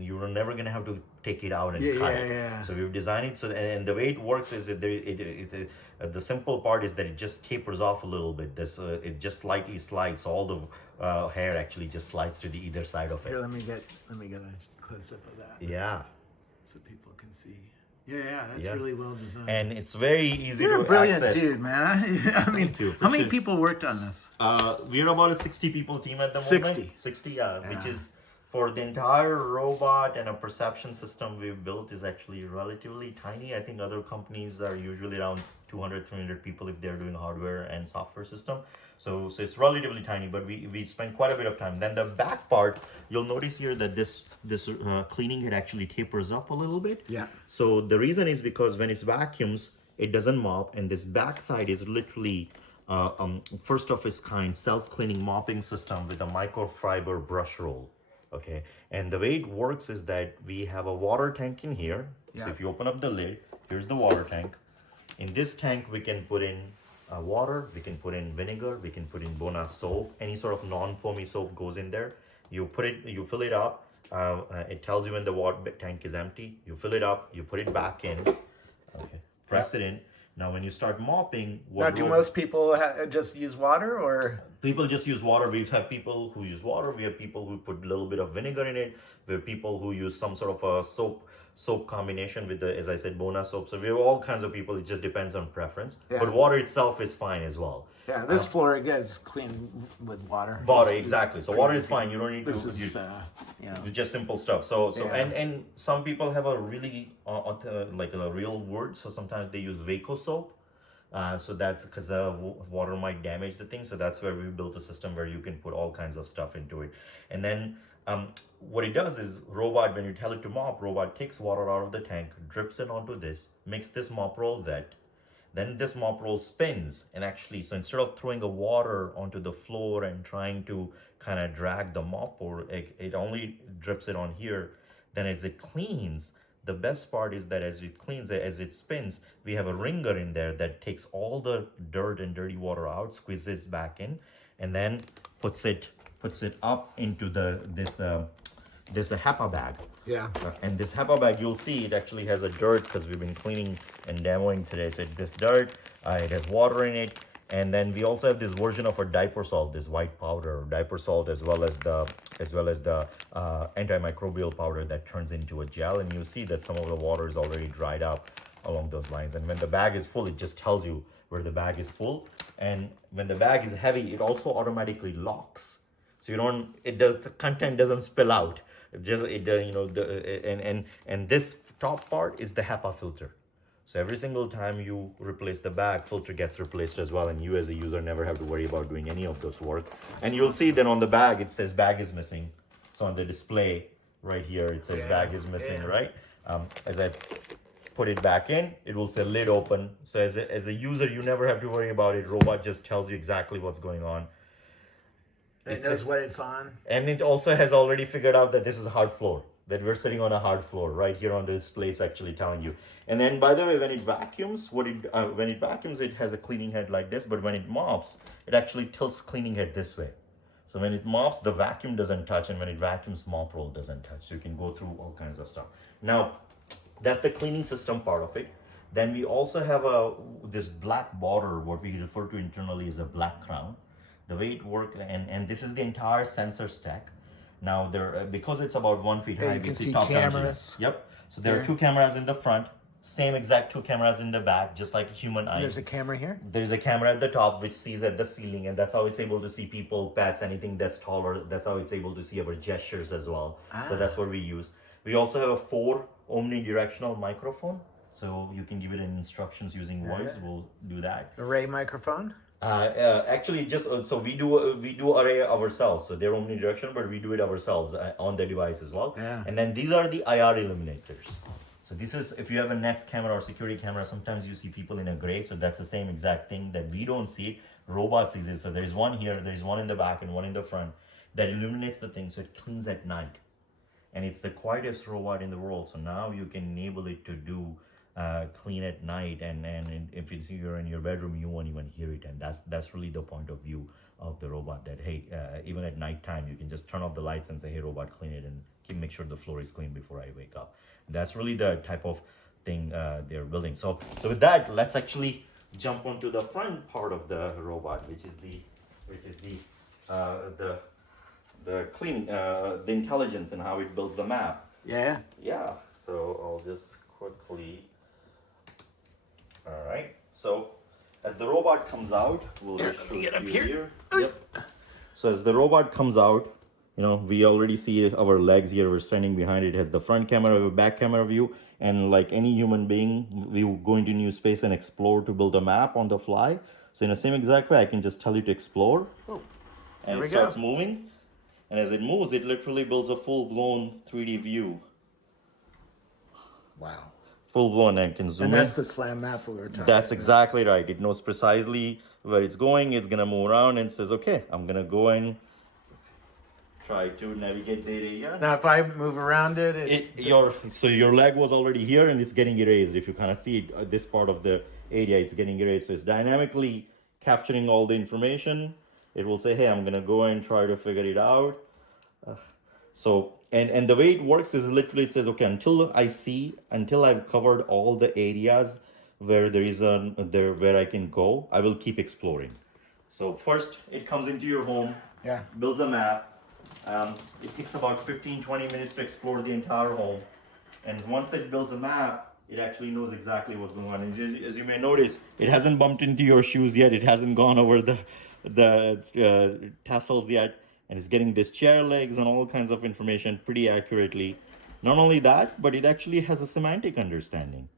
You're never gonna have to take it out and cut it. Yeah. So we've designed it so, and the way it works is that the simple part is that it just tapers off a little bit. It just slightly slides. So all the hair actually just slides to the either side of it. Here, let me get a close up of that. Yeah. So people can see. Yeah, that's really well designed. And it's very easy You're to a brilliant access. dude, man. I mean, how many people worked on this? We're about a 60 people team at the 60. moment. 60, yeah, which is for the entire robot and a perception system we've built is actually relatively tiny. I think other companies are usually around 200, 300 people if they're doing hardware and software system. So it's relatively tiny, but we spend quite a bit of time. Then the back part, you'll notice here that this cleaning head actually tapers up a little bit. Yeah. So the reason is because when it's vacuums, it doesn't mop, and this back side is literally first of its kind self-cleaning mopping system with a microfiber brush roll. Okay, and the way it works is that we have a water tank in here. Yeah. So if you open up the lid, here's the water tank. In this tank, we can put in water, we can put in vinegar, we can put in Bona soap, any sort of non-foamy soap goes in there. You fill it up. It tells you when the water tank is empty. You fill it up, you put it back in. Okay, press it in. Now, when you start mopping, Do most people just use water, or? People just use water. We've had people who use water. We have people who put a little bit of vinegar in it. We have people who use some sort of a soap combination with the, as I said, Bona soap. So we have all kinds of people. It just depends on preference. Yeah. But water itself is fine as well. Yeah, this floor gets cleaned with water. Water, exactly. So water is fine. You don't need This to. is, Just simple stuff. So Yeah. and some people have a really like a real word. So sometimes they use Vaco soap. So that's because water might damage the thing. So that's where we built a system where you can put all kinds of stuff into it. And then what it does is robot, when you tell it to mop, robot takes water out of the tank, drips it onto this, makes this mop roll wet. Then this mop roll spins, and actually, so instead of throwing the water onto the floor and trying to kind of drag the mop over, it only drips it on here. Then as it cleans, the best part is that as it cleans, as it spins, we have a ringer in there that takes all the dirt and dirty water out, squeezes it back in, and then puts it up into this HEPA bag. Yeah. And this HEPA bag, you'll see it actually has a dirt because we've been cleaning and demoing today. So this dirt, it has water in it. And then we also have this version of a diaper salt, this white powder, diaper salt, as well as the antimicrobial powder that turns into a gel. And you see that some of the water is already dried up along those lines. And when the bag is full, it just tells you where the bag is full. And when the bag is heavy, it also automatically locks. So the content doesn't spill out. And this top part is the HEPA filter. So every single time you replace the bag, filter gets replaced as well, and you as a user never have to worry about doing any of those work. And you'll see that on the bag it says bag is missing. So on the display right here it says bag is missing, right? As I put it back in, it will say lid open. So as a user, you never have to worry about it. Robot just tells you exactly what's going on. It knows what it's on. And it also has already figured out that this is a hard floor, that we're sitting on a hard floor. Right here on the display, it's actually telling you. And then, by the way, when it vacuums, it has a cleaning head like this, but when it mops, it actually tilts cleaning head this way. So when it mops, the vacuum doesn't touch, and when it vacuums, mop roll doesn't touch. So you can go through all kinds of stuff. Now, that's the cleaning system part of it. Then we also have this black border, what we refer to internally as a black crown. The way it works, and this is the entire sensor stack. Now there, because it's about 1 feet high, you can we see top down view. cameras. Yep. So there are 2 cameras in the front, same exact 2 cameras in the back, just like a human eye. There's a camera here. There's a camera at the top which sees at the ceiling, and that's how it's able to see people, pets, anything that's taller. That's how it's able to see our gestures as well. So that's what we use. We also have a 4 omnidirectional microphone, so you can give it instructions using voice. We'll do that. Array microphone. Actually, just so we do array ourselves. So they're omnidirectional, but we do it ourselves on the device as well. Yeah. And then these are the IR illuminators. So this is, if you have a Nest camera or security camera, sometimes you see people in a gray. So that's the same exact thing that we don't see. Robots exist. So there's one here, there's one in the back and one in the front that illuminates the thing so it cleans at night. And it's the quietest robot in the world. So now you can enable it to do clean at night, and if it's you're in your bedroom, you won't even hear it. And that's really the point of view of the robot, that hey, even at nighttime you can just turn off the lights and say, hey robot, clean it, and make sure the floor is clean before I wake up. That's really the type of thing they're building. So with that, let's actually jump onto the front part of the robot, which is the clean, the intelligence and how it builds the map. Yeah. Yeah, so I'll just quickly. All right, so as the robot comes out, we'll just show get up you here. Yep. So as the robot comes out, you know, we already see our legs here. We're standing behind it. It has the front camera, a back camera view, and like any human being, we go into new space and explore to build a map on the fly. So in the same exact way, I can just tell you to explore, and it starts moving. And as it moves, it literally builds a full-blown 3D view. Wow. Full-blown, and can zoom in. And that's the slam map we were talking about. That's exactly right. It knows precisely where it's going. It's going to move around and says, okay, I'm going to go and try to navigate that area. Now, if I move around it, so your leg was already here and it's getting erased. If you kind of see it, this part of the area, it's getting erased. So it's dynamically capturing all the information. It will say, hey, I'm going to go and try to figure it out. And the way it works is literally it says, okay, until I've covered all the areas where where I can go, I will keep exploring. So first it comes into your home, builds a map. It takes about 15-20 minutes to explore the entire home. And once it builds a map, it actually knows exactly what's going on. And as you may notice, it hasn't bumped into your shoes yet. It hasn't gone over the tassels yet. And it's getting this chair legs and all kinds of information pretty accurately. Not only that, but it actually has a semantic understanding.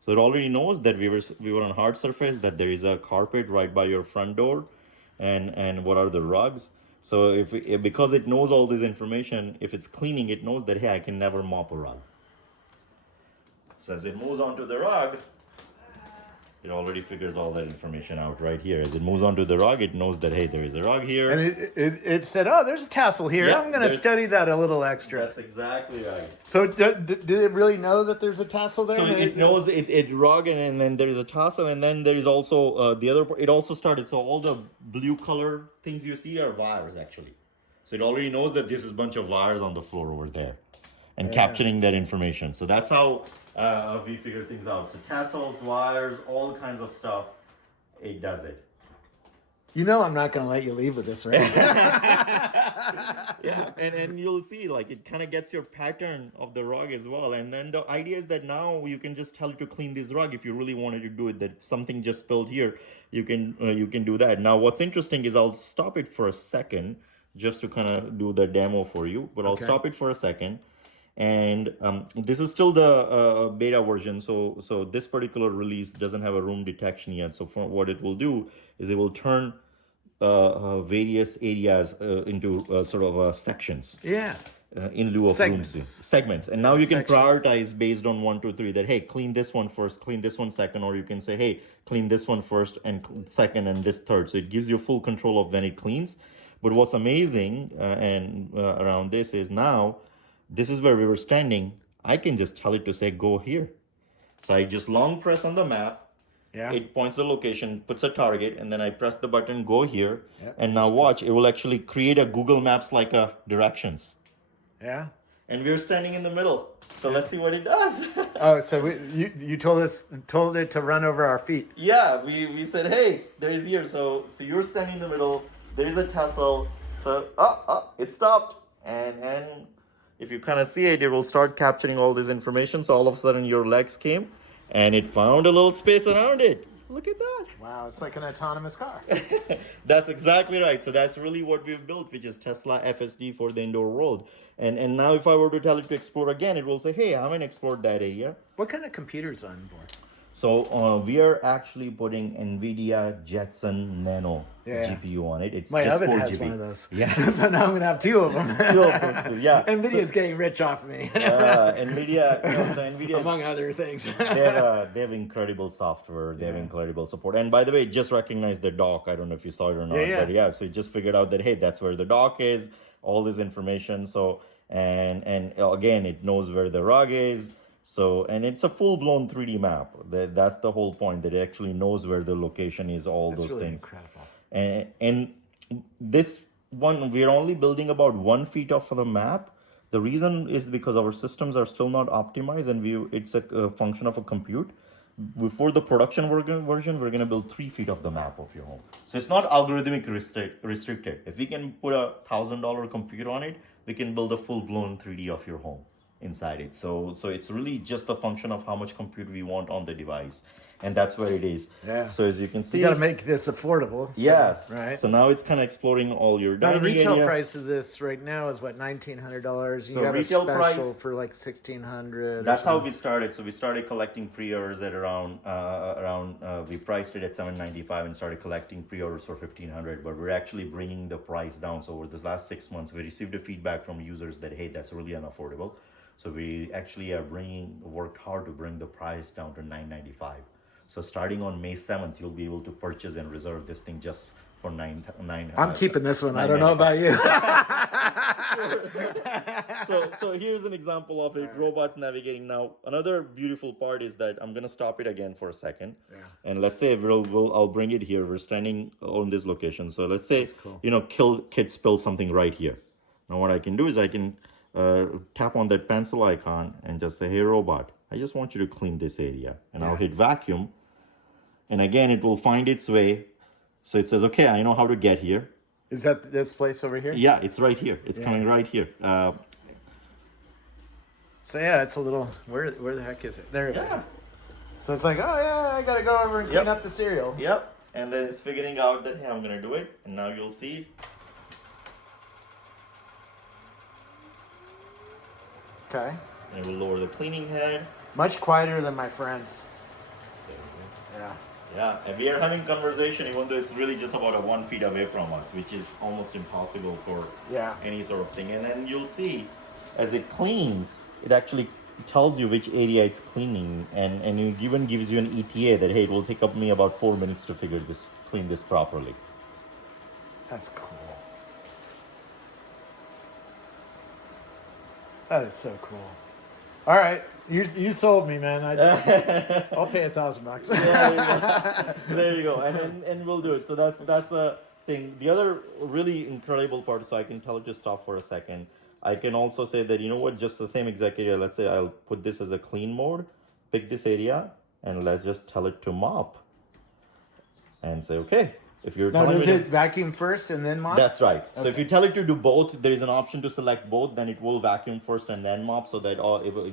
So it already knows that we were on hard surface, that there is a carpet right by your front door, and what are the rugs. So because it knows all this information, if it's cleaning, it knows that, hey, I can never mop a rug. So as it moves on to the rug, it already figures all that information out right here. As it moves on to the rug, it knows that, hey, there is a rug here. And it said, oh, there's a tassel here. Yeah, I'm going to study that a little extra. That's exactly right. So did it really know that there's a tassel there? So it knows it rug, and then there is a tassel, and then there is also the other part. It also started, so all the blue color things you see are wires, actually. So it already knows that this is a bunch of wires on the floor over there, and capturing that information. So that's how we figure things out. So tassels, wires, all kinds of stuff, it does it. You know I'm not going to let you leave with this, right? Yeah, and you'll see, like, it kind of gets your pattern of the rug as well. And then the idea is that now you can just tell it to clean this rug if you really wanted to do it, that if something just spilled here, you can do that. Now, what's interesting is I'll stop it for a second just to kind of do the demo for you, but I'll stop it for a second. And this is still the beta version, so this particular release doesn't have a room detection yet. So what it will do is it will turn various areas into sort of sections. Yeah. In lieu of segments. And now you can prioritize based on 1, 2, 3. That, hey, clean this one first, clean this one second, or you can say, hey, clean this one first and second and this third. So it gives you full control of when it cleans. But what's amazing around this is now, this is where we were standing. I can just tell it to say, go here. So I just long press on the map. Yeah. It points the location, puts a target, and then I press the button, go here. Yep. And now watch, it will actually create a Google Maps like a directions. Yeah. And we're standing in the middle. So let's see what it does. Oh, so you told it to run over our feet. Yeah, we said, hey, there is here. So you're standing in the middle. There is a tassel. So, it stopped. and if you kind of see it, it will start capturing all this information. So all of a sudden your legs came and it found a little space around it. Look at that. Wow, it's like an autonomous car. That's exactly right. So that's really what we've built, which is Tesla FSD for the indoor world. And now if I were to tell it to explore again, it will say, hey, I haven't explored that area. What kind of computer's on board? So we are actually putting NVIDIA Jetson Nano GPU on it. It's My just oven 4 has GB. one of those. Yeah. So now I'm going to have two of them. Yeah. NVIDIA's getting rich off me. NVIDIA, so NVIDIA Among other things. they have incredible software. They have incredible support. And by the way, it just recognized the dock. I don't know if you saw it or not. Yeah. But yeah, so it just figured out that, hey, that's where the dock is, all this information. So, and again, it knows where the rug is. So, and it's a full-blown 3D map. That's the whole point, that it actually knows where the location is, all those really things. Incredible. And this one, we're only building about 1 feet off of the map. The reason is because our systems are still not optimized, and it's a function of a compute. Before the production version, we're going to build 3 feet of the map of your home. So it's not algorithmic restricted. If we can put a $1,000 compute on it, we can build a full-blown 3D of your home inside it. So it's really just a function of how much compute we want on the device, and that's where it is. Yeah. So as you can see, You got to make this affordable. So, yes. Right. So now it's kind of exploring all your Now, the dining retail area. price of this right now is what, $1,900. You So have a retail special price- for like $1,600. That's how we started. So we started collecting pre-orders at around we priced it at $795 and started collecting pre-orders for $1,500. But we're actually bringing the price down. So over this last 6 months, we received a feedback from users that, hey, that's really unaffordable. So we actually worked hard to bring the price down to $995. So starting on May 7th, you'll be able to purchase and reserve this thing just for nine. I'm keeping this one. I don't know about you. So here's an example of it. Robots navigating. Now, another beautiful part is that I'm gonna stop it again for a second. Yeah. And let's say I'll bring it here. We're standing on this location. So let's say cool. kid spilled something right here. Now what I can do is I can tap on that pencil icon and just say, hey robot, I just want you to clean this area. And I'll hit vacuum. And again, it will find its way. So it says, okay, I know how to get here. Is that this place over here? Yeah, it's right here. It's coming right here. So yeah, it's a little, where the heck is it? There it is. Yeah. So it's like, oh yeah, I gotta go over and clean up the cereal. Yep. And then it's figuring out that, hey, I'm gonna do it. And now you'll see. Okay. And it will lower the cleaning head. Much quieter than my friends. Yeah. Yeah, and we are having conversation even though it's really just about 1 feet away from us, which is almost impossible for any sort of thing. And then you'll see, as it cleans, it actually tells you which area it's cleaning, and it even gives you an ETA that, hey, it will take up me about 4 minutes to clean this properly. That's cool. That is so cool. All right, you sold me, man. I'll pay $1,000. There you go, and we'll do it. So that's the thing. The other really incredible part, so I can tell it to stop for a second. I can also say that, you know what, just the same exact area. Let's say I'll put this as a clean mode, pick this area, and let's just tell it to mop, and say okay. If you're now, telling does me it vacuum first and then mop? That's right. So if you tell it to do both, there is an option to select both. Then it will vacuum first and then mop, so that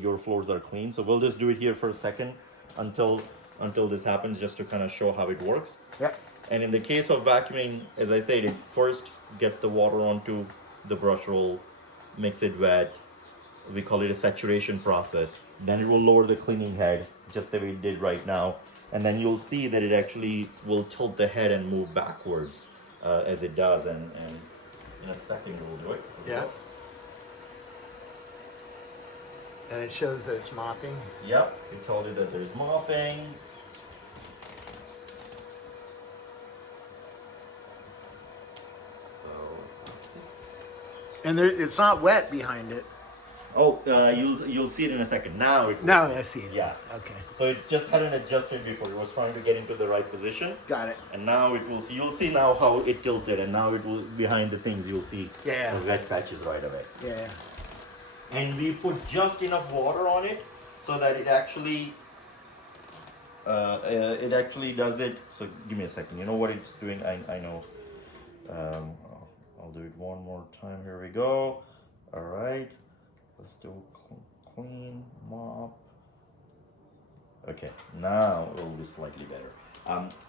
your floors are clean. So we'll just do it here for a second until this happens, just to kind of show how it works. Yeah. And in the case of vacuuming, as I said, it first gets the water onto the brush roll, makes it wet. We call it a saturation process. Then it will lower the cleaning head, just the way it did right now. And then you'll see that it actually will tilt the head and move backwards as it does. And in a second, we'll do it. Yeah. And it shows that it's mopping. Yep, it told you that there's mopping. And it's not wet behind it. Oh, you'll see it in a second. Now it will. Now I see it. Yeah. Okay. So it just hadn't adjusted before. It was trying to get into the right position. Got it. And now it will see. You'll see now how it tilted, and now it will behind the things. You'll see Yeah. the wet patches right away. Yeah. And we put just enough water on it so that it actually does it. So give me a second. You know what it's doing? I know. I'll do it one more time. Here we go. All right, let's do clean, mop. Okay, now it will be slightly better.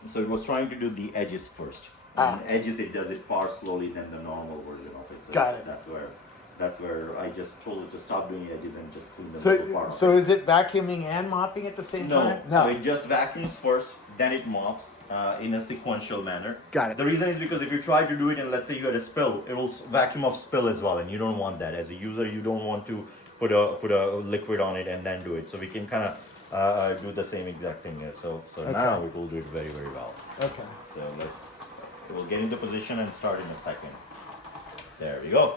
So it was trying to do the edges first. And edges, it does it far slowly than the normal version of it. So Got it. That's where I just told it to stop doing edges and just clean the So, middle part. so is it vacuuming and mopping at the same time? So it just vacuums first, then it mops in a sequential manner. Got it. The reason is because if you try to do it and let's say you had a spill, it will vacuum up spill as well, and you don't want that. As a user, you don't want to put a liquid on it and then do it. So we can kind of do the same exact thing here. So Okay. now it will do it very, very well. Okay. So we'll get into position and start in a second. There we go.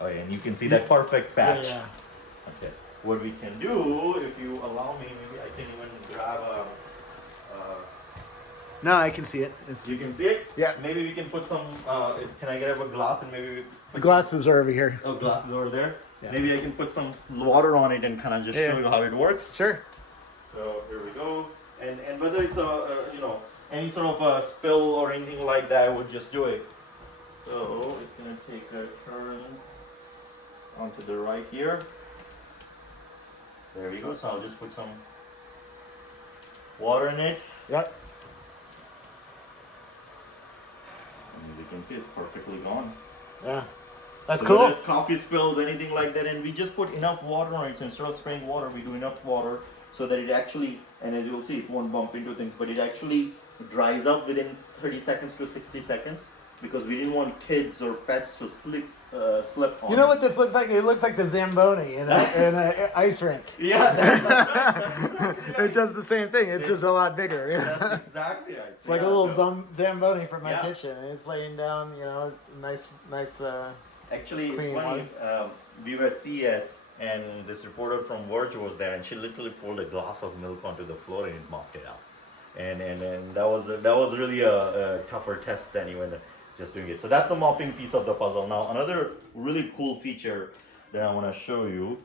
Oh, yeah, and you can see that perfect patch. Yeah. Okay. What we can do, if you allow me, maybe I can even grab a. No, I can see it. It's, You can see it? Yeah. Maybe we can put some. Can I get a glass and maybe we the glasses are over here. Oh, glasses over there. Yeah. Maybe I can put some water on it and kind of just Yeah. show you how it works. Sure. So here we go. And whether it's any sort of a spill or anything like that, I would just do it. So it's gonna take a turn onto the right here. There we go. So I'll just put some water in it. Yep. And as you can see, it's perfectly gone. Yeah. That's So cool. whether it's coffee spills, anything like that, and we just put enough water on it. So instead of spraying water, we do enough water so that it actually, and as you'll see, it won't bump into things, but it actually dries up within 30 seconds to 60 seconds because we didn't want kids or pets to slip on You know it. what this looks like? It looks like the Zamboni in a ice rink. Yeah, that's exactly It does the same thing. It's just a lot bigger. you know? That's exactly right. It's like a little Zamboni from my Yeah. kitchen, and it's laying down, nice. Actually, it's Clean funny. We were at CES, and this reporter from Verge was there, and she literally poured a glass of milk onto the floor and it mopped it out. And that was really a tougher test than even just doing it. So that's the mopping piece of the puzzle. Now another really cool feature that I want to show you.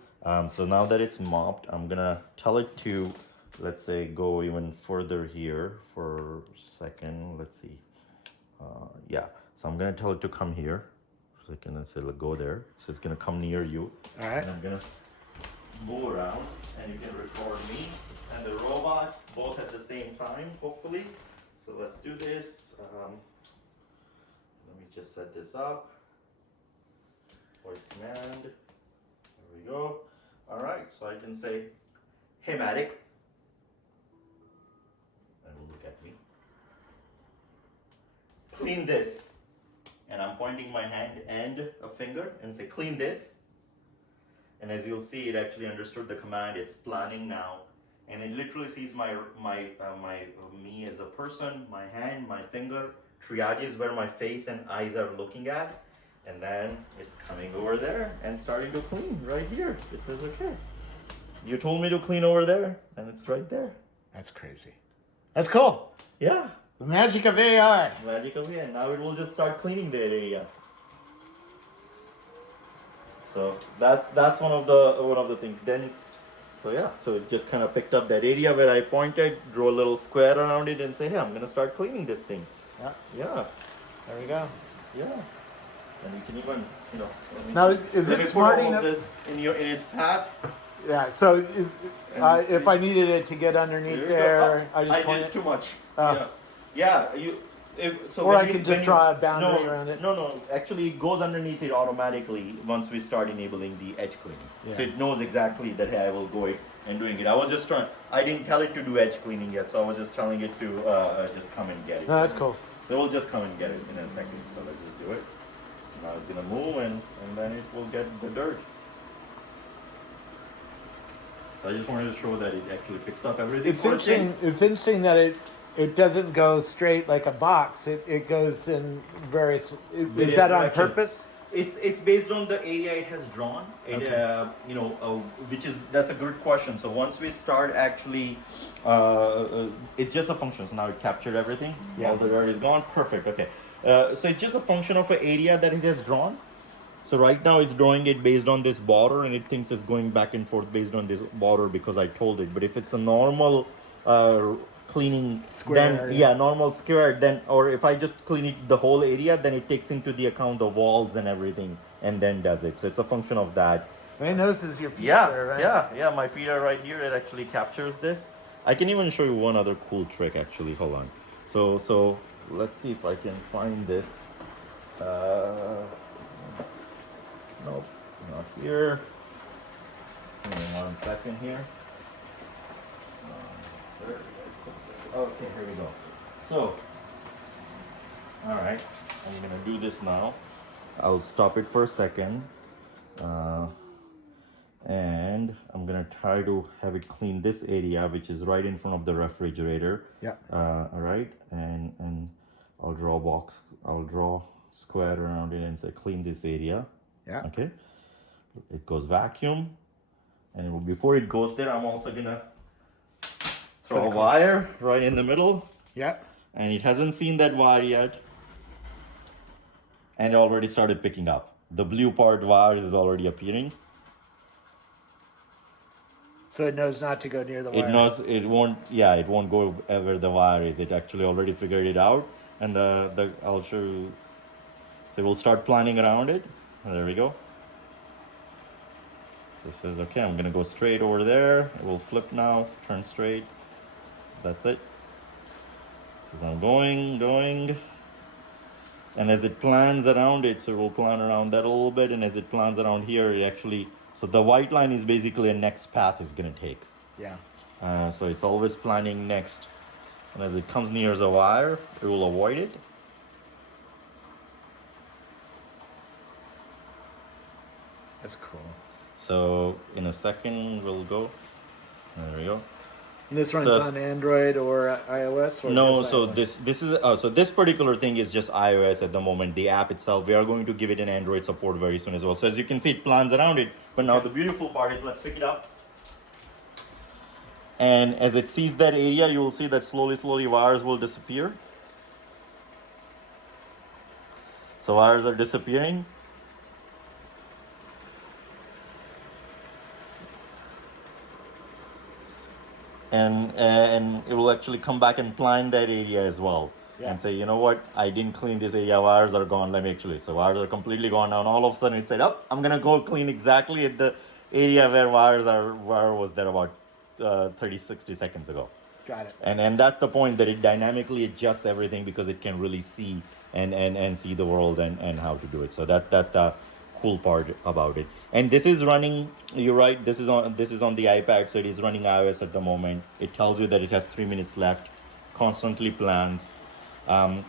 So now that it's mopped, I'm gonna tell it to, let's say, go even further here for a second. Let's see. Yeah. So I'm gonna tell it to come here. So I can say, go there. So it's gonna come near you. All right. And I'm gonna move around, and you can record me and the robot both at the same time, hopefully. So let's do this. Let me just set this up. Voice command. There we go. All right. So I can say, "Hey, Matic," and it'll look at me. Clean this. And I'm pointing my hand and a finger and say, "Clean this." And as you'll see, it actually understood the command. It's planning now, and it literally sees me as a person, my hand, my finger, triages where my face and eyes are looking at, and then it's coming over there and starting to clean right here. It says, "Okay, you told me to clean over there," and it's right there. That's crazy. That's cool. Yeah, The magic of AI. magically, and now it will just start cleaning the area. So that's one of the things. Then, so yeah, so it just kind of picked up that area where I pointed, drew a little square around it, and say, "Hey, I'm gonna start cleaning this thing." Yeah. Yeah, There we go. yeah. And you can even, let me Now, see. is Let it me put smart all of enough- this in its path? Yeah. So if I needed it to get underneath there, I just point did it. too much. Oh. Yeah. So Or when I you- can just when you- draw a boundary no, around it. No. Actually, it goes underneath it automatically once we start enabling the edge cleaning. So Yeah. it knows exactly that, hey, I will go and doing it. I was just I didn't tell it to do edge cleaning yet, so I was just telling it to just come and get it. No, that's cool. So we'll just come and get it in a second. So let's just do it. Now it's gonna move and then it will get the dirt. So I just wanted to show that it actually picks up everything. It's for a interesting. change. It's interesting that it doesn't go straight like a box. It goes in various. Various Is that on directions. purpose? It's based on the area it has drawn. That's a good question. So once we start actually, it's just a function. So now it captured everything. Yeah. All the dirt is gone. Perfect. Okay. So it's just a function of an area that it has drawn. So right now it's drawing it based on this border, and it thinks it's going back and forth based on this border because I told it. But if it's a normal cleaning Square, then yeah. normal square, then, or if I just clean it the whole area, then it takes into the account the walls and everything and then does it. So it's a function of that. I notice your feet Yeah, there, right? yeah. My feet are right here. It actually captures this. I can even show you one other cool trick. Actually, hold on. So let's see if I can find this. Nope, not here. Give me 1 second here. Okay, here we go. So, all right, I'm gonna do this now. I'll stop it for a second. And I'm gonna try to have it clean this area, which is right in front of the refrigerator. Yeah. All right, and I'll draw a box. I'll draw square around it and say clean this area. Yeah. Okay. It goes vacuum, and before it goes there, I'm also gonna throw a wire right in the middle. Yeah. And it hasn't seen that wire yet, and it already started picking up. The blue part wire is already appearing. So it knows not to go near the wire. It knows it won't. Yeah, it won't go where the wire is. It actually already figured it out, and I'll show you. So we'll start planning around it. There we go. So it says, okay, I'm gonna go straight over there. It will flip now, turn straight. That's it. It says I'm going. And as it plans around it, so it will plan around that a little bit, and as it plans around here, it actually, so the white line is basically a next path it's gonna take. Yeah. So it's always planning next. And as it comes near the wire, it will avoid it. That's cool. So in a second, we'll go. There we go. And this runs So- on Android or iOS? Or No, just so iOS? this is so this particular thing is just iOS at the moment. The app itself, we are going to give it an Android support very soon as well. So as you can see, it plans around it. But now the beautiful part is, let's pick it up. And as it sees that area, you will see that slowly wires will disappear. So wires are disappearing. And it will actually come back and plan that area as well. Yeah. And say, you know what, I didn't clean this area, wires are gone, let me actually, so wires are completely gone now, and all of a sudden it said, oh, I'm gonna go clean exactly at the area where wire was there about 30-60 seconds ago. Got it. And that's the point, that it dynamically adjusts everything because it can really see and see the world and how to do it. So that's the cool part about it. And this is running, you're right, this is on the iPad, so it is running iOS at the moment. It tells you that it has 3 minutes left, constantly plans. And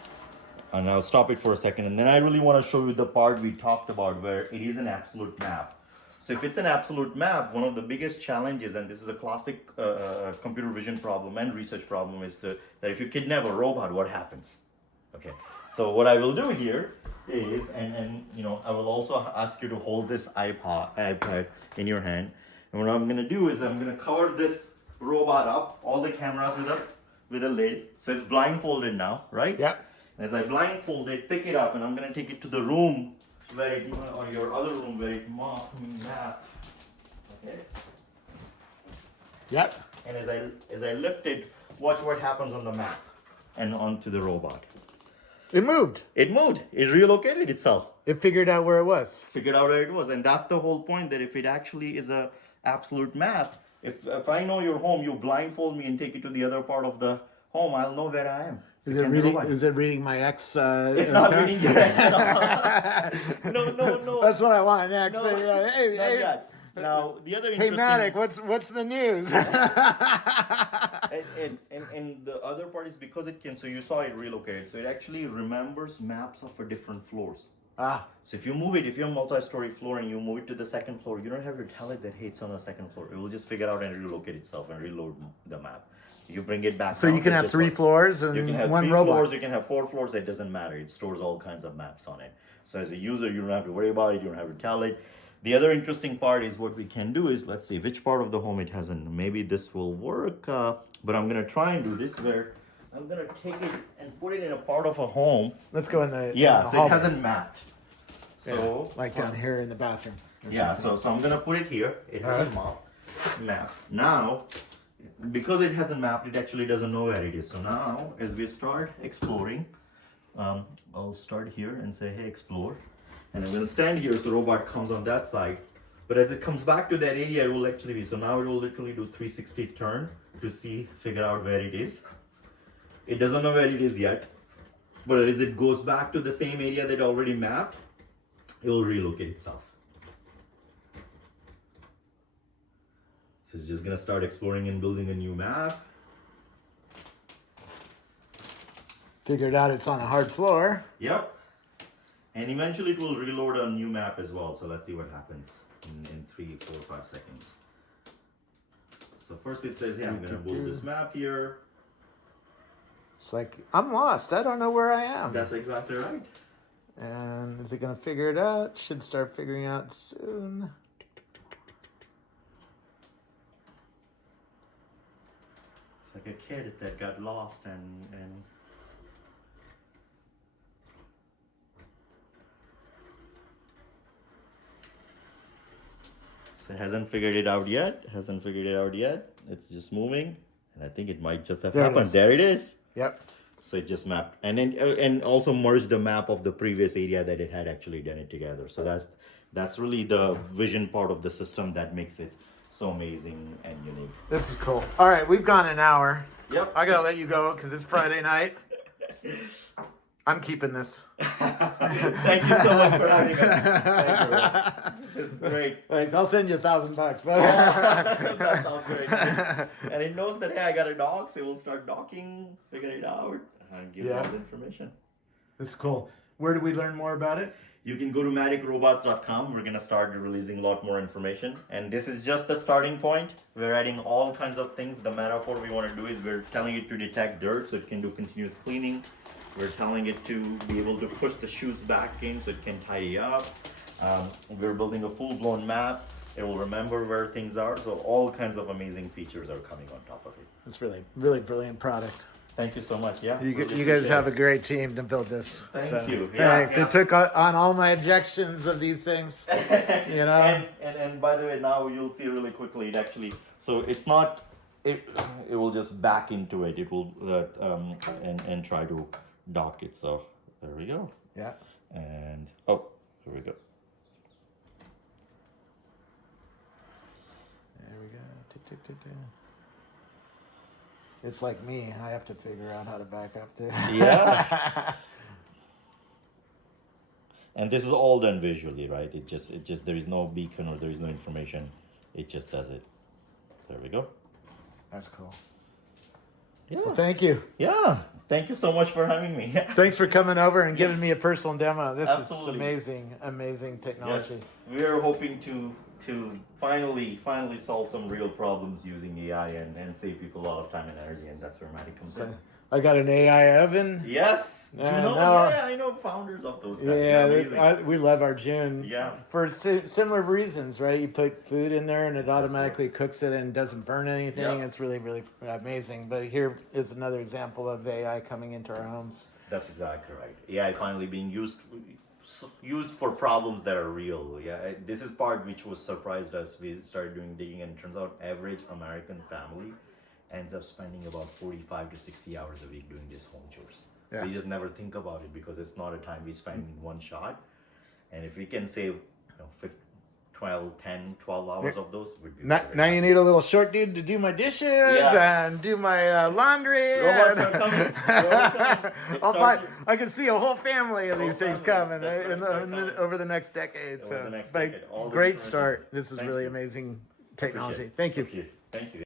I'll stop it for a second, and then I really want to show you the part we talked about where it is an absolute map. So if it's an absolute map, one of the biggest challenges, and this is a classic computer vision problem and research problem, is that if you kidnap a robot, what happens? Okay, so what I will do here is, and you know, I will also ask you to hold this iPad in your hand, and what I'm gonna do is I'm gonna cover this robot up, all the cameras with a lid, so it's blindfolded now, right? Yep. As I blindfold it, pick it up, and I'm gonna take it to the room where it, or your other room where it mapped. Okay. Yep. And as I lift it, watch what happens on the map and onto the robot. It moved. It moved. It relocated itself. It figured out where it was. Figured out where it was, and that's the whole point. That if it actually is a absolute map, if I know your home, you blindfold me and take it to the other part of the home, I'll know where I am. Is it reading? Is it reading my ex? It's not reading your ex. No. That's what I want next. No, Hey, not yet. Now the other hey, interesting. Matic, what's the news? And the other part is because it can. So you saw it relocated. So it actually remembers maps of different floors. Ah. So if you move it, if you have a multi-story floor and you move it to the second floor, you don't have to tell it that hey, it's on the second floor. It will just figure out and relocate itself and reload the map. You bring it back. So you can have 3 floors and you can have one 3 robot. floors, you can have 4 floors, it doesn't matter. It stores all kinds of maps on it. So as a user, you don't have to worry about it, you don't have to tell it. The other interesting part is what we can do is, let's see which part of the home it hasn't. Maybe this will work, but I'm gonna try and do this where I'm gonna take it and put it in a part of a home. Let's go in the Yeah, in the so it hallway. hasn't mapped. So Yeah, like down here in the bathroom. or yeah, something. so I'm gonna put it here. It hasn't mapped. Now, because it hasn't mapped, it actually doesn't know where it is. So now, as we start exploring, I'll start here and say, hey, explore. And I'm going to stand here so robot comes on that side. But as it comes back to that area, it will actually be, so now it will literally do 360 turn to figure out where it is. It doesn't know where it is yet, but as it goes back to the same area that it already mapped, it will relocate itself. So it's just gonna start exploring and building a new map. Figured out it's on a hard floor. Yep. And eventually it will reload a new map as well. So let's see what happens in 3, 4, 5 seconds. So first it says, hey, I'm gonna build this map here. It's like, I'm lost. I don't know where I am. That's exactly right. And is it going to figure it out? Should start figuring out soon. It's like a kid that got lost and so it hasn't figured it out yet. It's just moving. And I think it might just have happened. There it is. Yep. So it just mapped and then and also merged the map of the previous area that it had actually done it together. So that's really the vision part of the system that makes it so amazing and unique. This is cool. All right, we've gone an hour. Yep. I gotta let you go because it's Friday night. I'm keeping this. Thank you so much for having us. Thank you. This is great. Thanks. I'll send you $1,000. But That sounds great. And it knows that, hey, I got a dog, so it will start docking, figure it out, and give all the information. This is cool. Where do we learn more about it? You can go to maticrobots.com. We're going to start releasing a lot more information. And this is just the starting point. We're adding all kinds of things. The metaphor we want to do is we're telling it to detect dirt so it can do continuous cleaning. We're telling it to be able to push the shoes back in so it can tidy up. We're building a full-blown map. It will remember where things are. So all kinds of amazing features are coming on top of it. It's really, really brilliant product. Thank you so much. Yeah, you guys have a great team to build this. Thank you. Thanks. Yeah. It took on all my objections of these things. You know. And by the way, now you'll see really quickly. It actually, so it's not. It will just back into it. It will and try to dock it. So there we go. Yeah. And oh, here we go. There we go. Tick, tick, tick, tick. It's like me. I have to figure out how to back up too. Yeah. And this is all done visually, right? It just there is no beacon or there is no information. It just does it. There we go. That's cool. Yeah. Well, thank you. Yeah. Thank you so much for having me. Thanks for coming over and giving me a personal demo. This Absolutely. is amazing technology. Yes. We're hoping to finally solve some real problems using AI and save people a lot of time and energy, and that's where Matic comes in. I got an AI oven. Yes. I know founders of those guys. Yeah, we love our June. Yeah. For similar reasons, right? You put food in there and it automatically cooks it and doesn't burn anything. Yeah. It's really, really amazing. But here is another example of AI coming into our homes. That's exactly right. AI finally being used for problems that are real. Yeah, this is part which was surprised us. We started doing digging, and it turns out average American family ends up spending about 45 to 60 hours a week doing these home chores. Yeah. We just never think about it because it's not a time we spend in one shot. And if we can save 12 hours of those, would be now you need a little short dude to do my dishes and do my laundry. Robots are coming. I can see a whole family of these things coming over the next decade. Over the next but decade. All the great different- start. This is Thank really you. amazing technology. Thank you. Thank you.